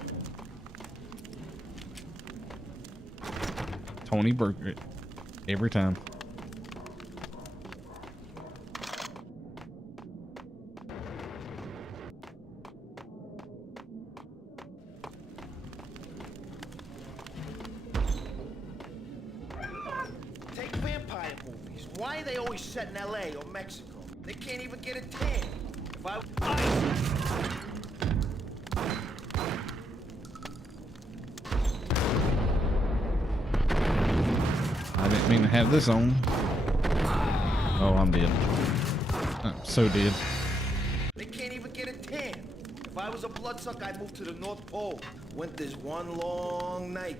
Tony Burger it every time. Why are they always set in LA or Mexico? They can't even get a tan. If I... I didn't mean to have this on. Oh, I'm dead. I'm so dead. They can't even get a tan. If I was a bloodsucker, I'd move to the North Pole. Winter's one long night.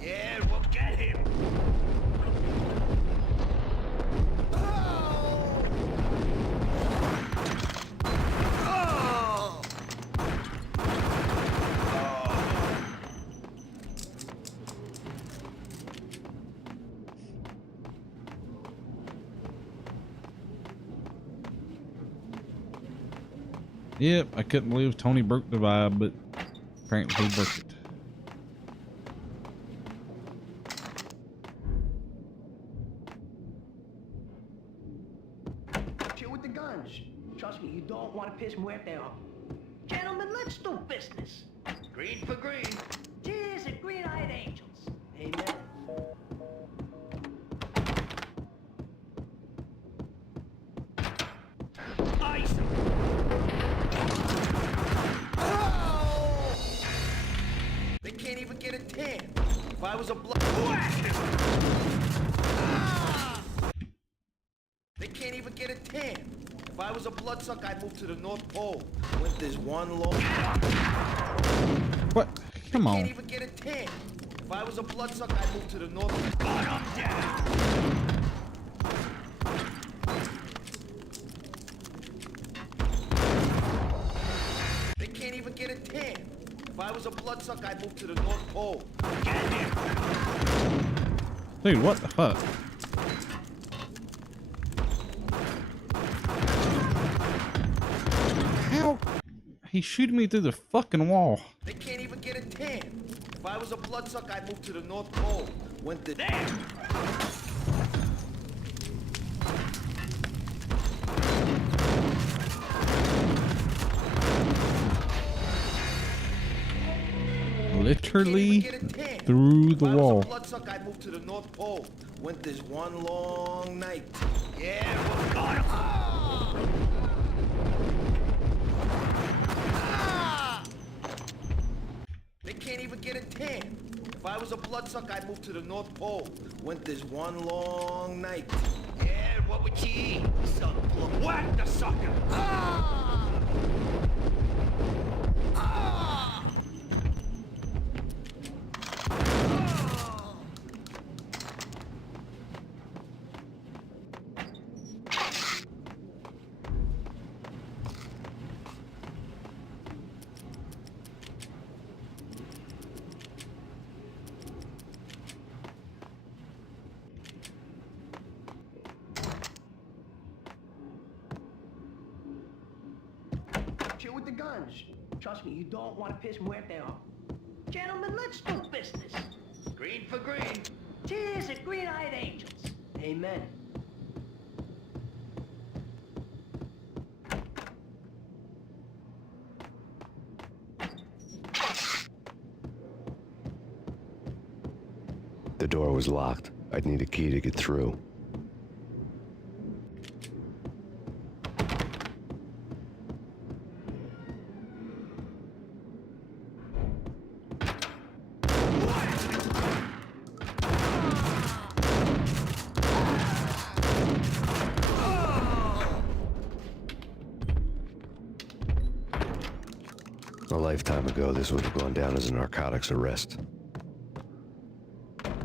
Yeah, we'll get him. Yep, I couldn't believe Tony broke the vibe, but apparently he broke it. Chill with the guns. Trust me, you don't want to piss Muerte off. Gentlemen, let's do business. Green for green. Cheers and green-eyed angels. Amen. Ice him. They can't even get a tan. If I was a They can't even get a tan. If I was a bloodsucker, I'd move to the North Pole. Winter's one long... What? Come on. They can't even get a tan. If I was a bloodsucker, I'd move to the North Pole. They can't even get a tan. If I was a bloodsucker, I'd move to the North Pole. Dude, what the fuck? How? He's shooting me through the fucking wall. They can't even get a tan. If I was a bloodsucker, I'd move to the North Pole. Winter... Literally through the wall. Bloodsucker, I moved to the North Pole. Winter's one long night. Yeah, we'll got him. They can't even get a tan. If I was a bloodsucker, I'd move to the North Pole. Winter's one long night. Yeah, what would you eat? Son of a... Whack the sucker! Chill with the guns. Trust me, you don't want to piss Muerte off. Gentlemen, let's do business. Green for green. Cheers and green-eyed angels. Amen. The door was locked. I'd need a key to get through. A lifetime ago, this would have gone down as a narcotics arrest.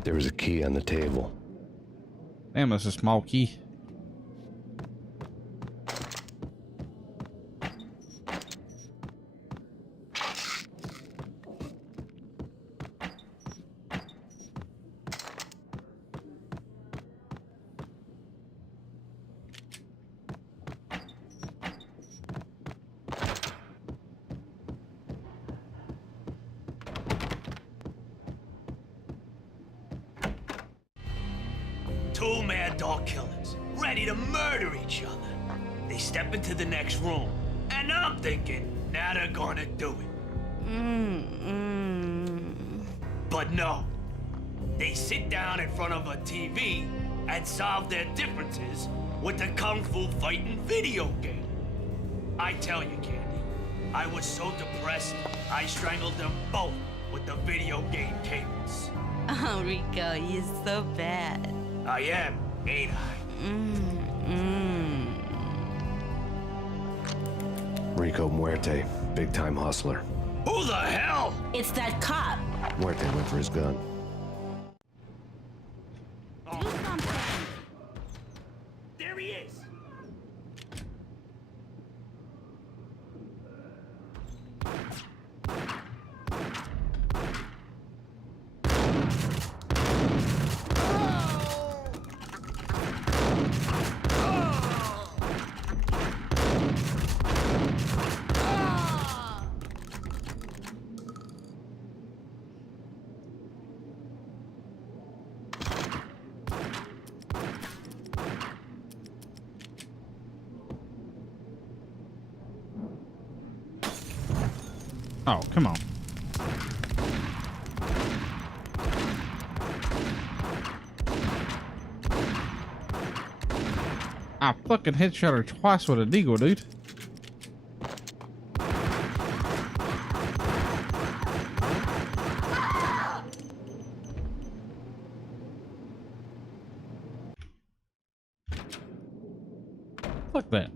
There was a key on the table. Damn, that's a small key. Two mad dog killers, ready to murder each other. They step into the next room, and I'm thinking, now they're gonna do it. But no. They sit down in front of a TV and solve their differences with the Kung Fu fighting video game. I tell you, Candy, I was so depressed, I strangled them both with the video game cables. Oh, Rico, you're so bad. I am, ain't I? Rico Muerte, big-time hustler. Who the hell? It's that cop. Muerte went for his gun. Do something. There he is. Oh, come on. I fucking headshot her twice with a deagle, dude. Fuck that.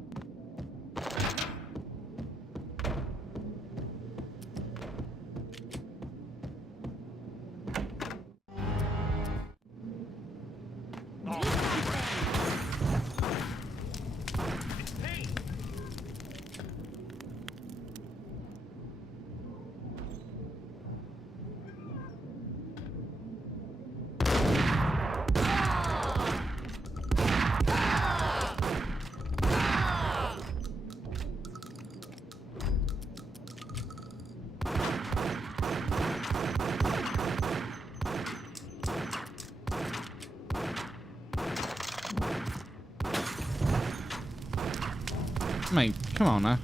Mate, come on now.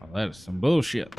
Oh, that is some bullshit.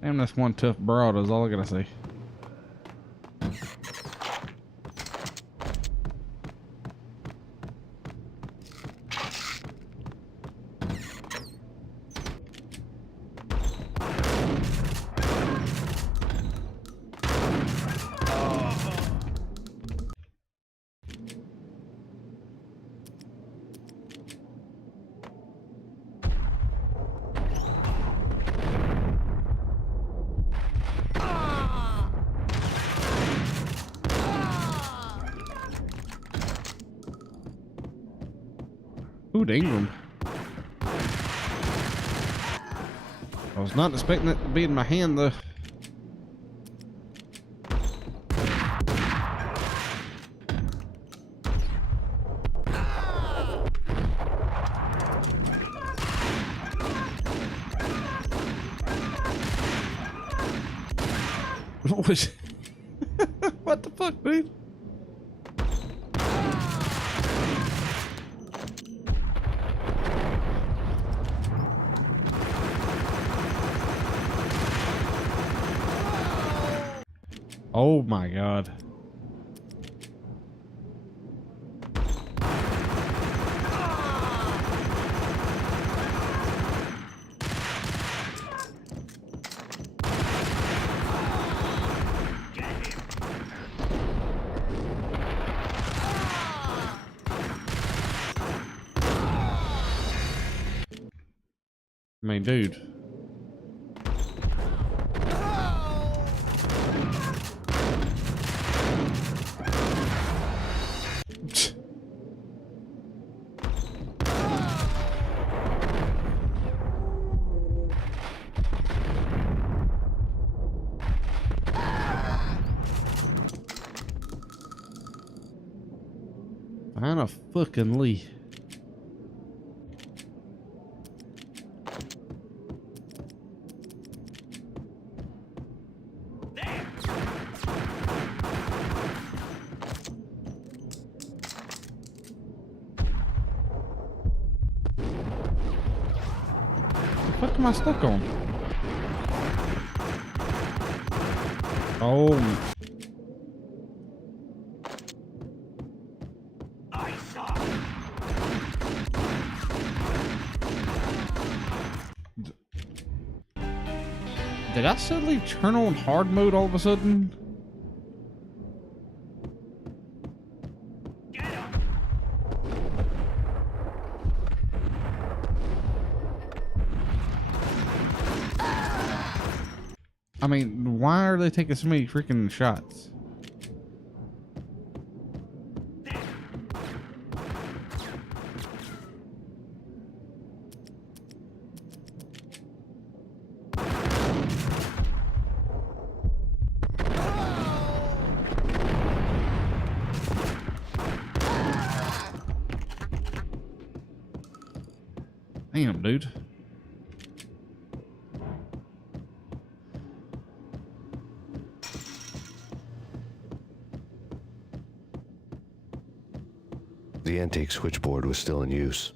Damn, that's one tough broad is all I gotta say. Ooh, Ingram. I was not expecting it to be in my hand though. What was what the fuck, dude? Oh my god. I mean, dude. Find a fucking Lee. What am I stuck on? Oh. Did I suddenly turn on hard mode all of a sudden? I mean, why are they taking so many freaking shots? Damn, dude. The antique switchboard was still in use.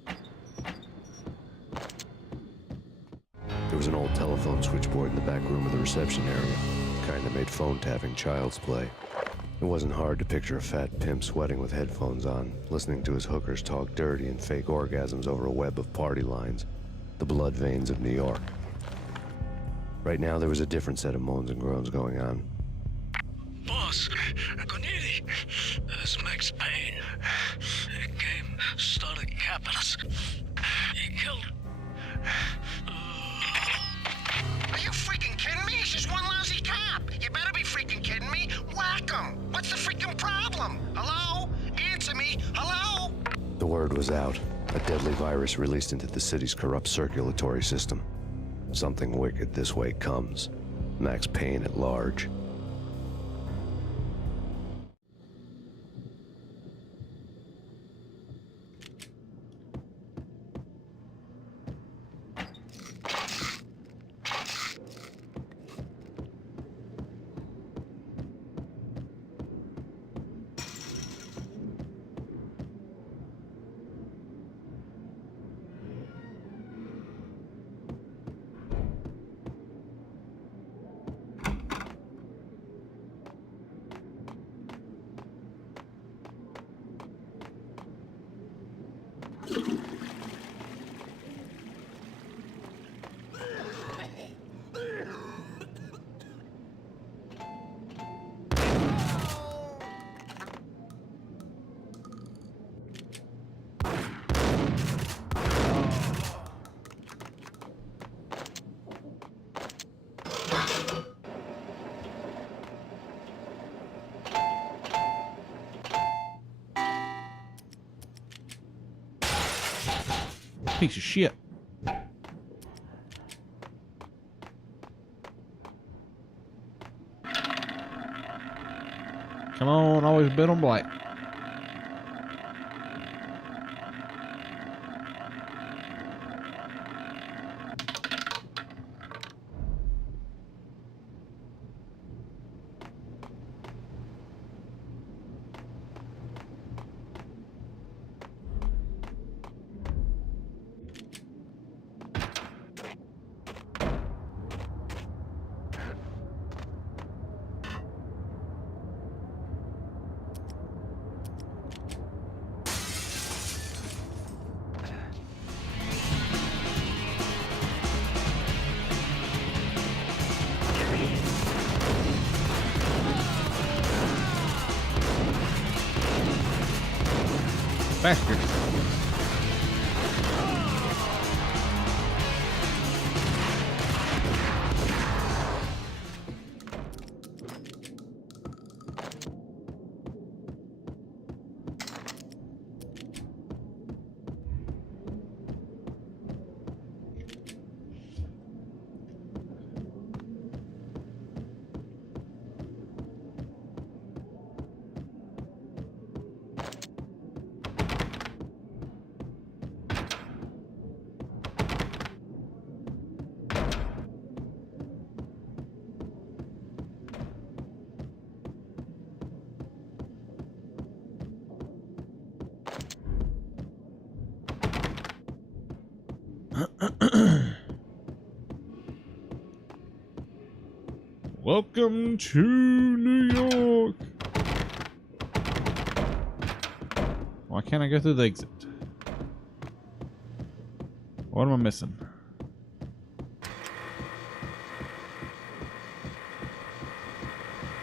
There was an old telephone switchboard in the back room of the reception area, kind that made phone tapping child's play. It wasn't hard to picture a fat pimp sweating with headphones on, listening to his hookers talk dirty and fake orgasms over a web of party lines, the blood veins of New York. Right now, there was a different set of moans and groans going on. Boss, Cornelia, this Max Payne. He came, started capping us. He killed. Are you freaking kidding me? He's just one lousy cop. You better be freaking kidding me. Whack him. What's the freaking problem? Hello? Answer me. Hello? The word was out. A deadly virus released into the city's corrupt circulatory system. Something wicked this way comes. Max Payne at large. Piece of shit. Come on, always bet on black. faster. Welcome to New York. Why can't I go through the exit? What am I missing?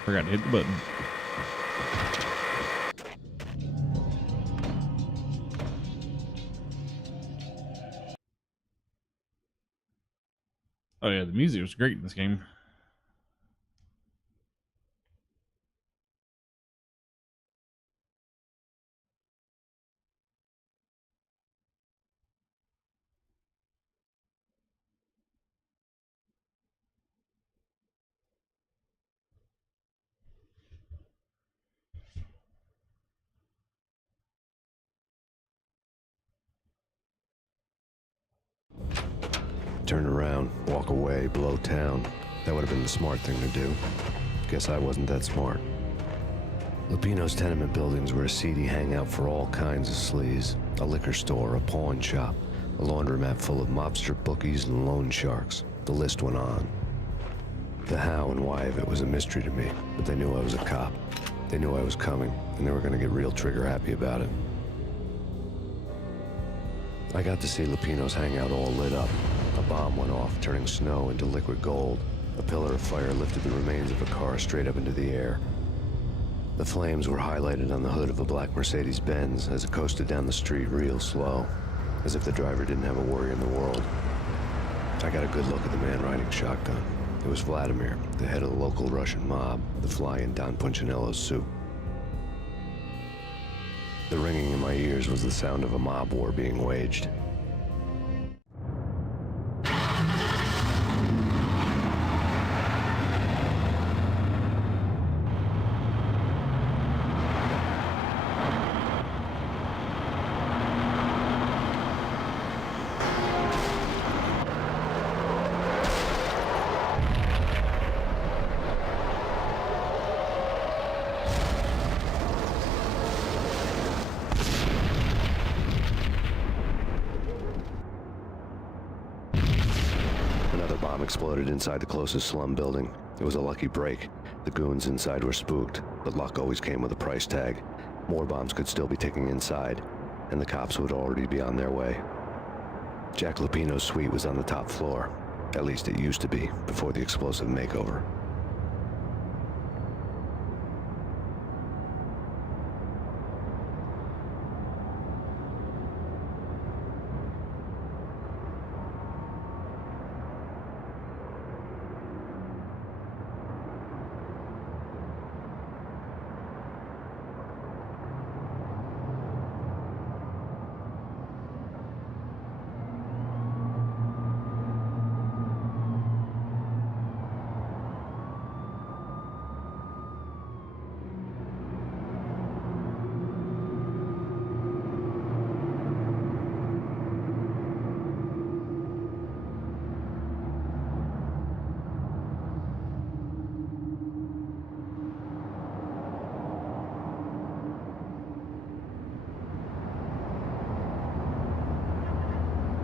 Forgot to hit the button. Oh yeah, the music was great in this game. Turn around, walk away, blow town. That would have been the smart thing to do. Guess I wasn't that smart. Lupino's tenement buildings were a seedy hangout for all kinds of sleaze. A liquor store, a pawn shop, a laundromat full of mobster bookies and loan sharks. The list went on. The how and why of it was a mystery to me, but they knew I was a cop. They knew I was coming, and they were going to get real trigger happy about it. I got to see Lupino's hangout all lit up. A bomb went off, turning snow into liquid gold. A pillar of fire lifted the remains of a car straight up into the air. The flames were highlighted on the hood of a black Mercedes-Benz as it coasted down the street real slow, as if the driver didn't have a worry in the world. I got a good look at the man riding shotgun. It was Vladimir, the head of the local Russian mob, the fly in Don Punchinello's suit. The ringing in my ears was the sound of a mob war being waged. Exploded inside the closest slum building. It was a lucky break. The goons inside were spooked, but luck always came with a price tag. More bombs could still be ticking inside, and the cops would already be on their way. Jack Lupino's suite was on the top floor. At least it used to be, before the explosive makeover.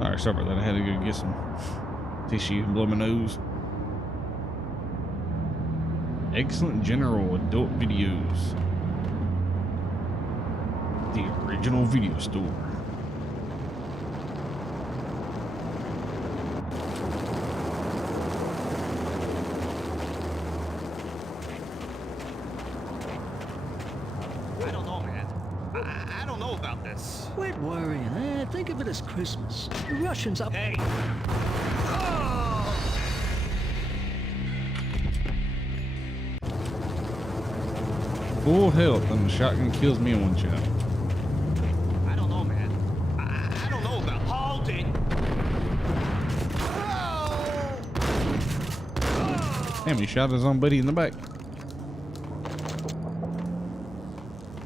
Alright, sorry about that. I had to go get some tissue and blow my nose. Excellent general adult videos. The original video store. I don't know, man. I don't know about this. this. Quit worrying, eh? Think of it as Christmas. The Russians are... Hey! Full health and the shotgun kills me in one shot. I don't know, man. I don't know about... Hold it! Damn, he shot his own buddy in the back.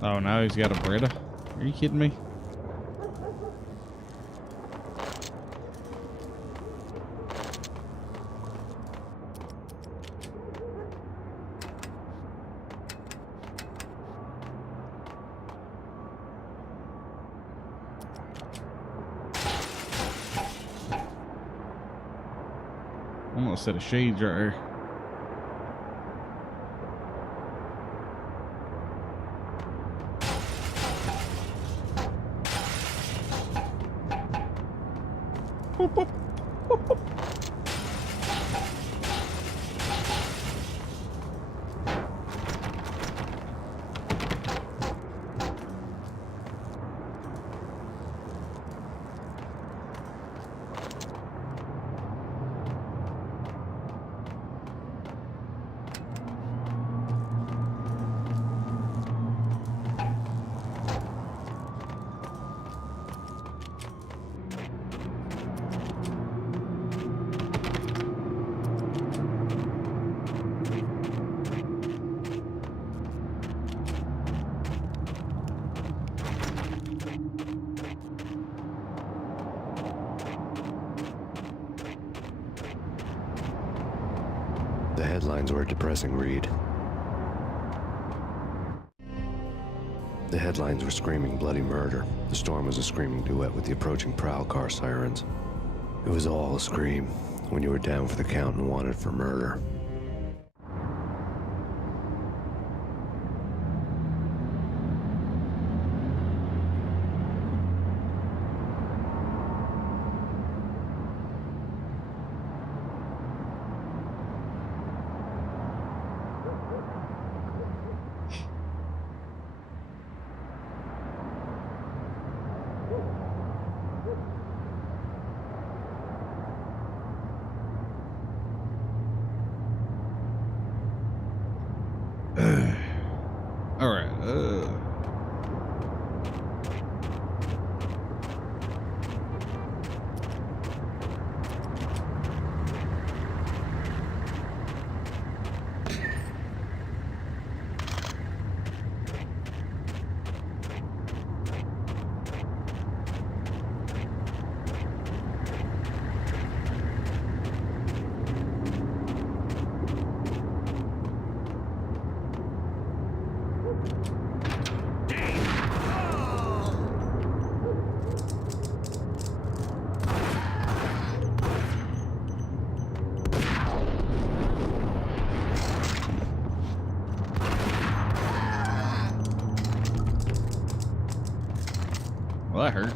Oh, now he's got a Beretta? Are you kidding me? I'm gonna set a shades right here. Boop, boop. Boop, boop. The headlines were a depressing read. The headlines were screaming bloody murder. The storm was a screaming duet with the approaching prowl car sirens. It was all a scream when you were down for the count and wanted for murder. All right. Well, that hurt.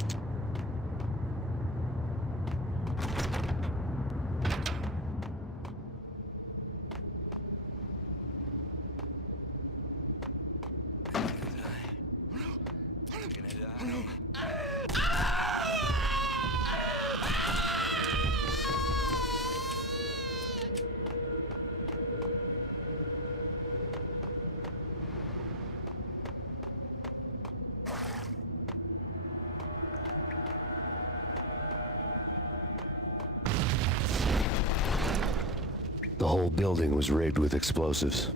The whole building was rigged with explosives.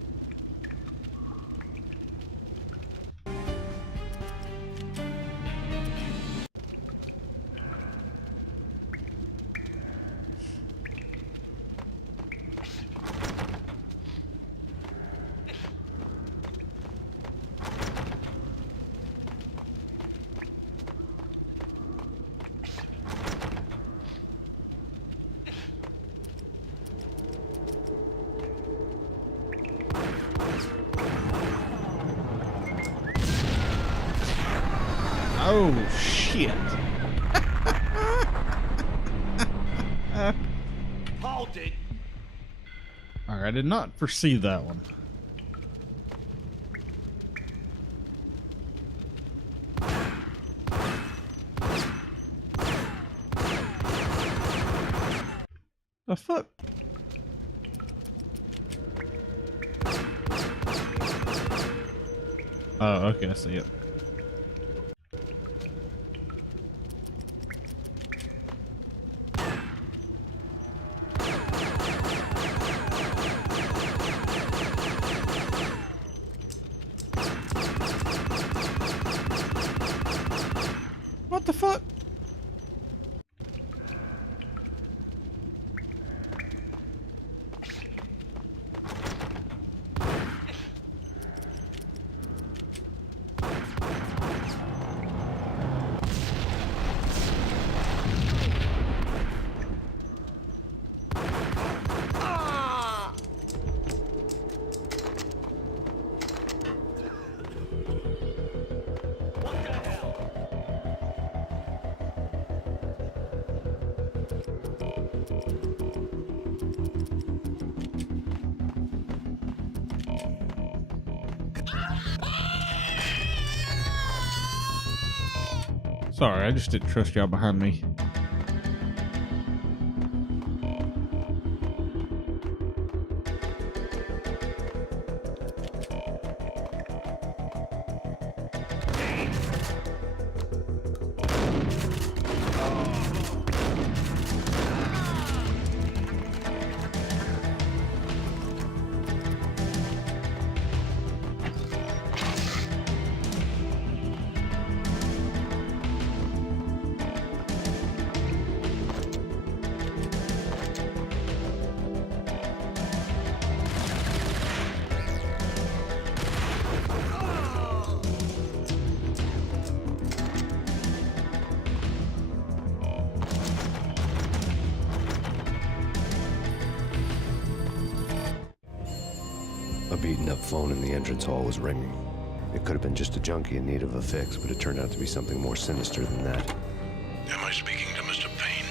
Oh, shit. Hold it. All right, I did not foresee that one. The fuck? Oh, okay, I see it. What the fuck? Sorry, I just didn't trust y'all behind me. A beaten-up phone in the entrance hall was ringing. It could have been just a junkie in need of a fix, but it turned out to be something more sinister than that. Am I speaking to Mr. Payne?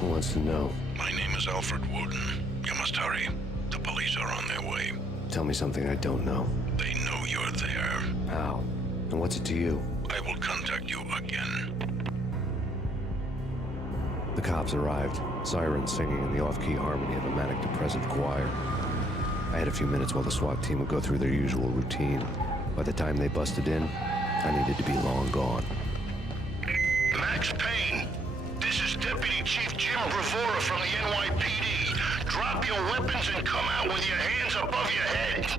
Who wants to know? My name is Alfred Woden. You must hurry. The police are on their way. Tell me something I don't know. They know you're there. How? And what's it to you? I will contact you again. The cops arrived, sirens singing in the off-key harmony of a manic-depressive choir. I had a few minutes while the SWAT team would go through their usual routine. By the time they busted in, I needed to be long gone. Max Payne, this is Deputy Chief Jim Bravura from the NYPD. Drop your weapons and come out with your hands above your head.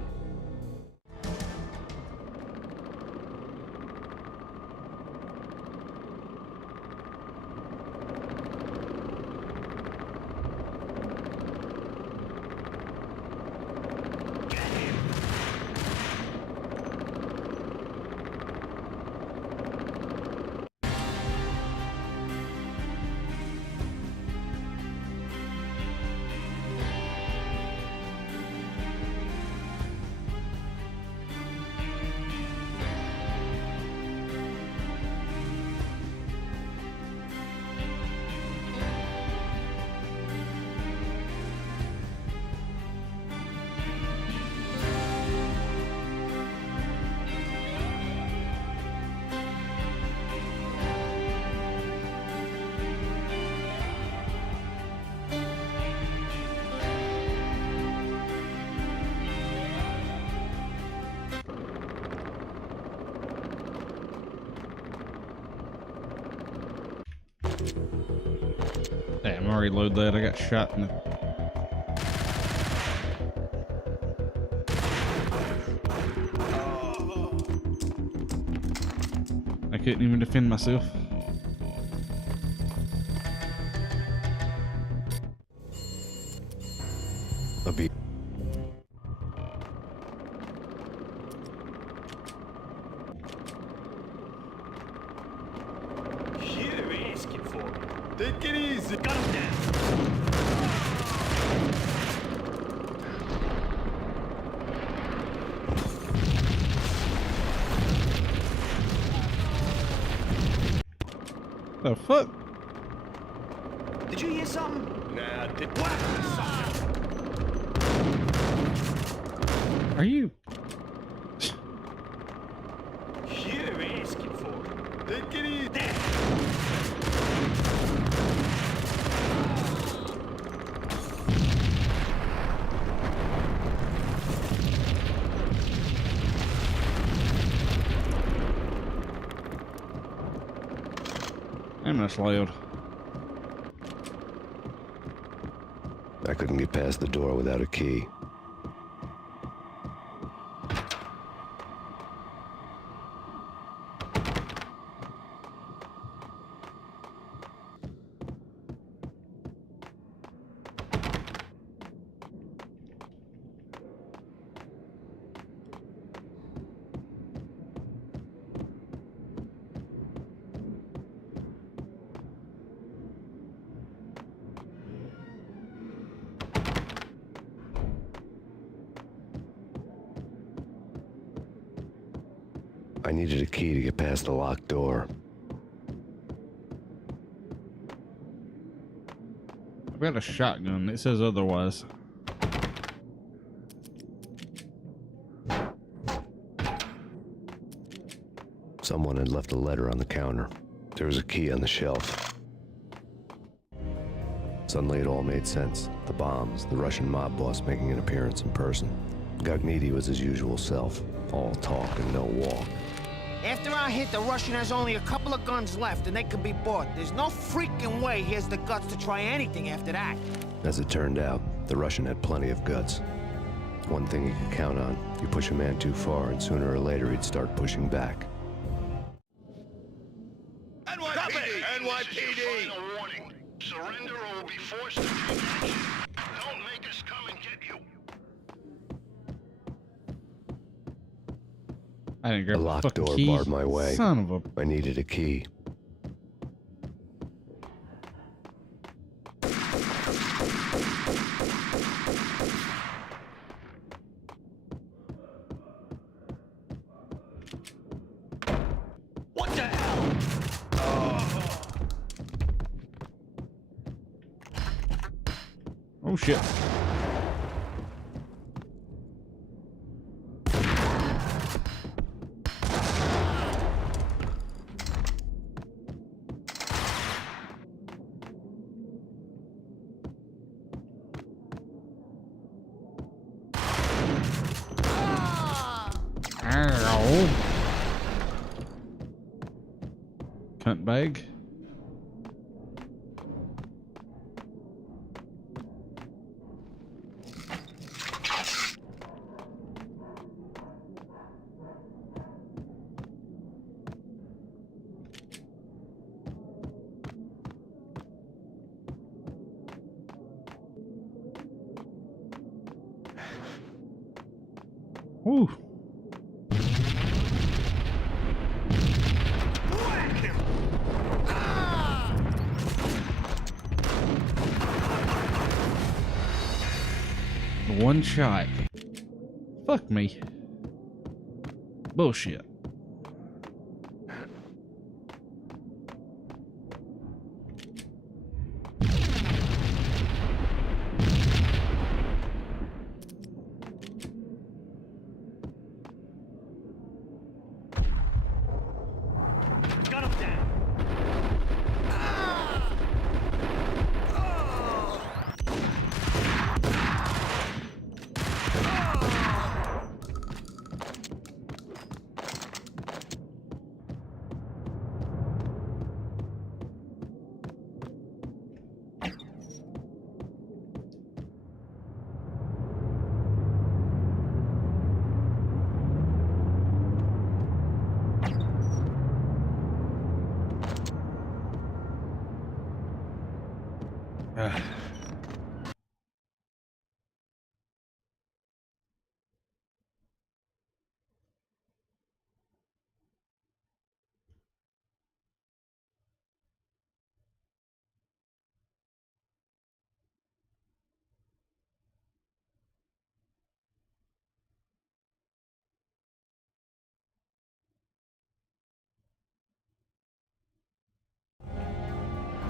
Damn, I already loaded that. I got shot in the... I couldn't even defend myself. A beat. You're asking for it. Take it easy. Gun him down. The fuck? Did you hear something? Nah, did What? Are you... You're asking for it. Take it easy. that's loud. I couldn't get past the door without a key. I needed a key to get past the locked door. I've got a shotgun. It says otherwise. Someone had left a letter on the counter. There was a key on the shelf. Suddenly it all made sense. The bombs, the Russian mob boss making an appearance in person. Gagniti was his usual self. All talk and no walk. After our hit, the Russian has only a couple of guns left, and they can be bought. There's no freaking way he has the guts to try anything after that. As it turned out, the Russian had plenty of guts. One thing you could count on, you push a man too far and sooner or later he'd start pushing back. NYPD! NYPD! Final warning. Surrender or we'll be forced to take action. Don't make us come and get you. I didn't A grab the locked fucking door key. barred my way. Son of a... I needed a key. What the hell? Oh shit. Ow. Cunt bag. Ooh. One shot. Fuck me. Bullshit. Got him down.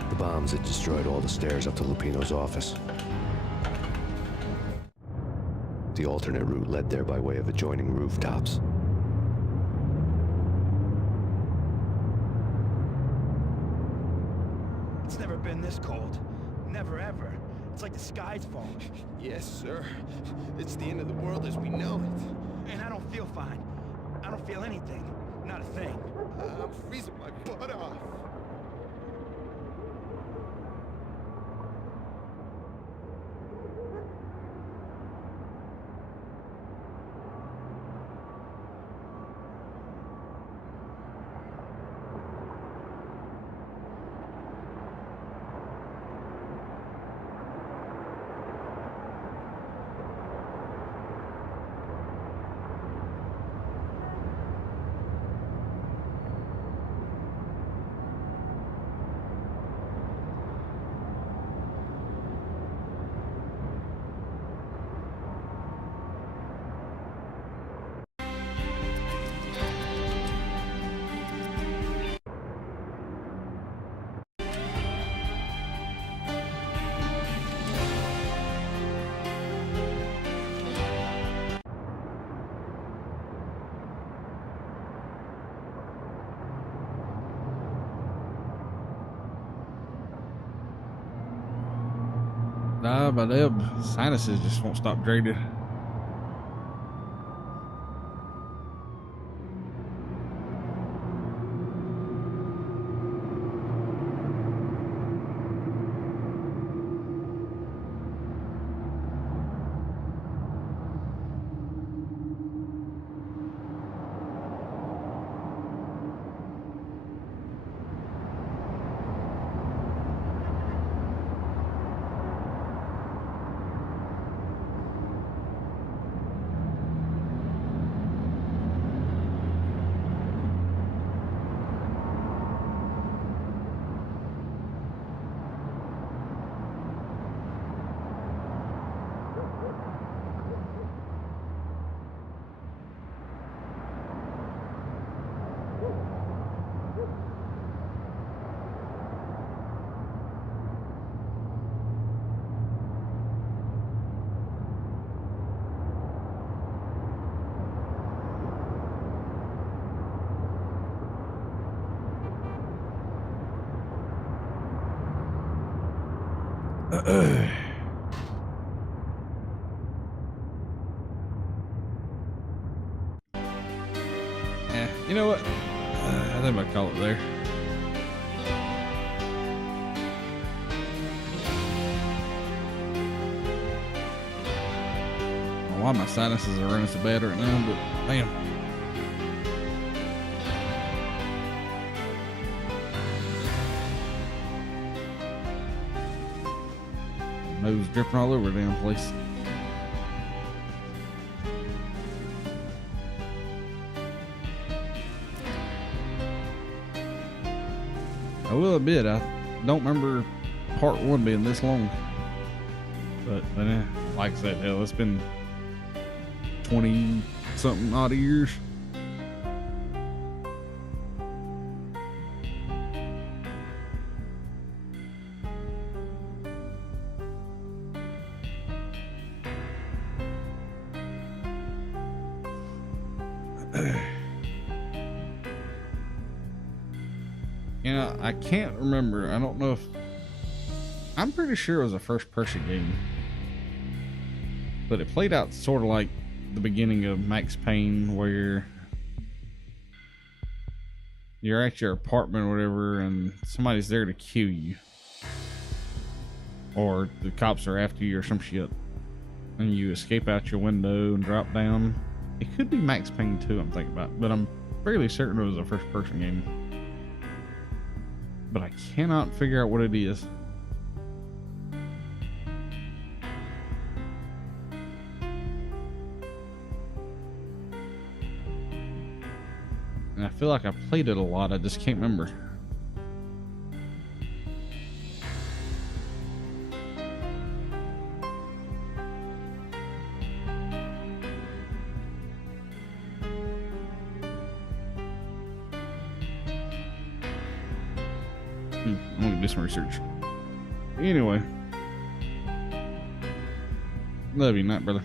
The bombs had destroyed all the stairs up to Lupino's office. The alternate route led there by way of adjoining rooftops. It's never been this cold. Never ever. It's like the sky's falling. Yes, sir. It's the end of the world as we know it. And I don't feel fine. I don't feel anything. Not a thing. I'm freezing my butt off. Nah, my damn sinuses just won't stop draining. You know what? I think I'll call it there. I don't know why my sinuses are running so bad right now, but damn. Nose dripping all over the damn place. I will admit, I don't remember part 1 being this long. But like I said, hell, it's been 20-something odd years. You know, I can't remember. I don't know if... I'm pretty sure it was a first-person game. But it played out sort of like the beginning of Max Payne, where you're at your apartment or whatever, and somebody's there to kill you. Or the cops are after you or some shit. And you escape out your window and drop down. It could be Max Payne 2, I'm thinking about. But I'm fairly certain it was a first-person game. But I cannot figure out what it is. And I feel like I played it a lot, I just can't remember. I'm gonna do some research. Anyway. Love you, night, brother.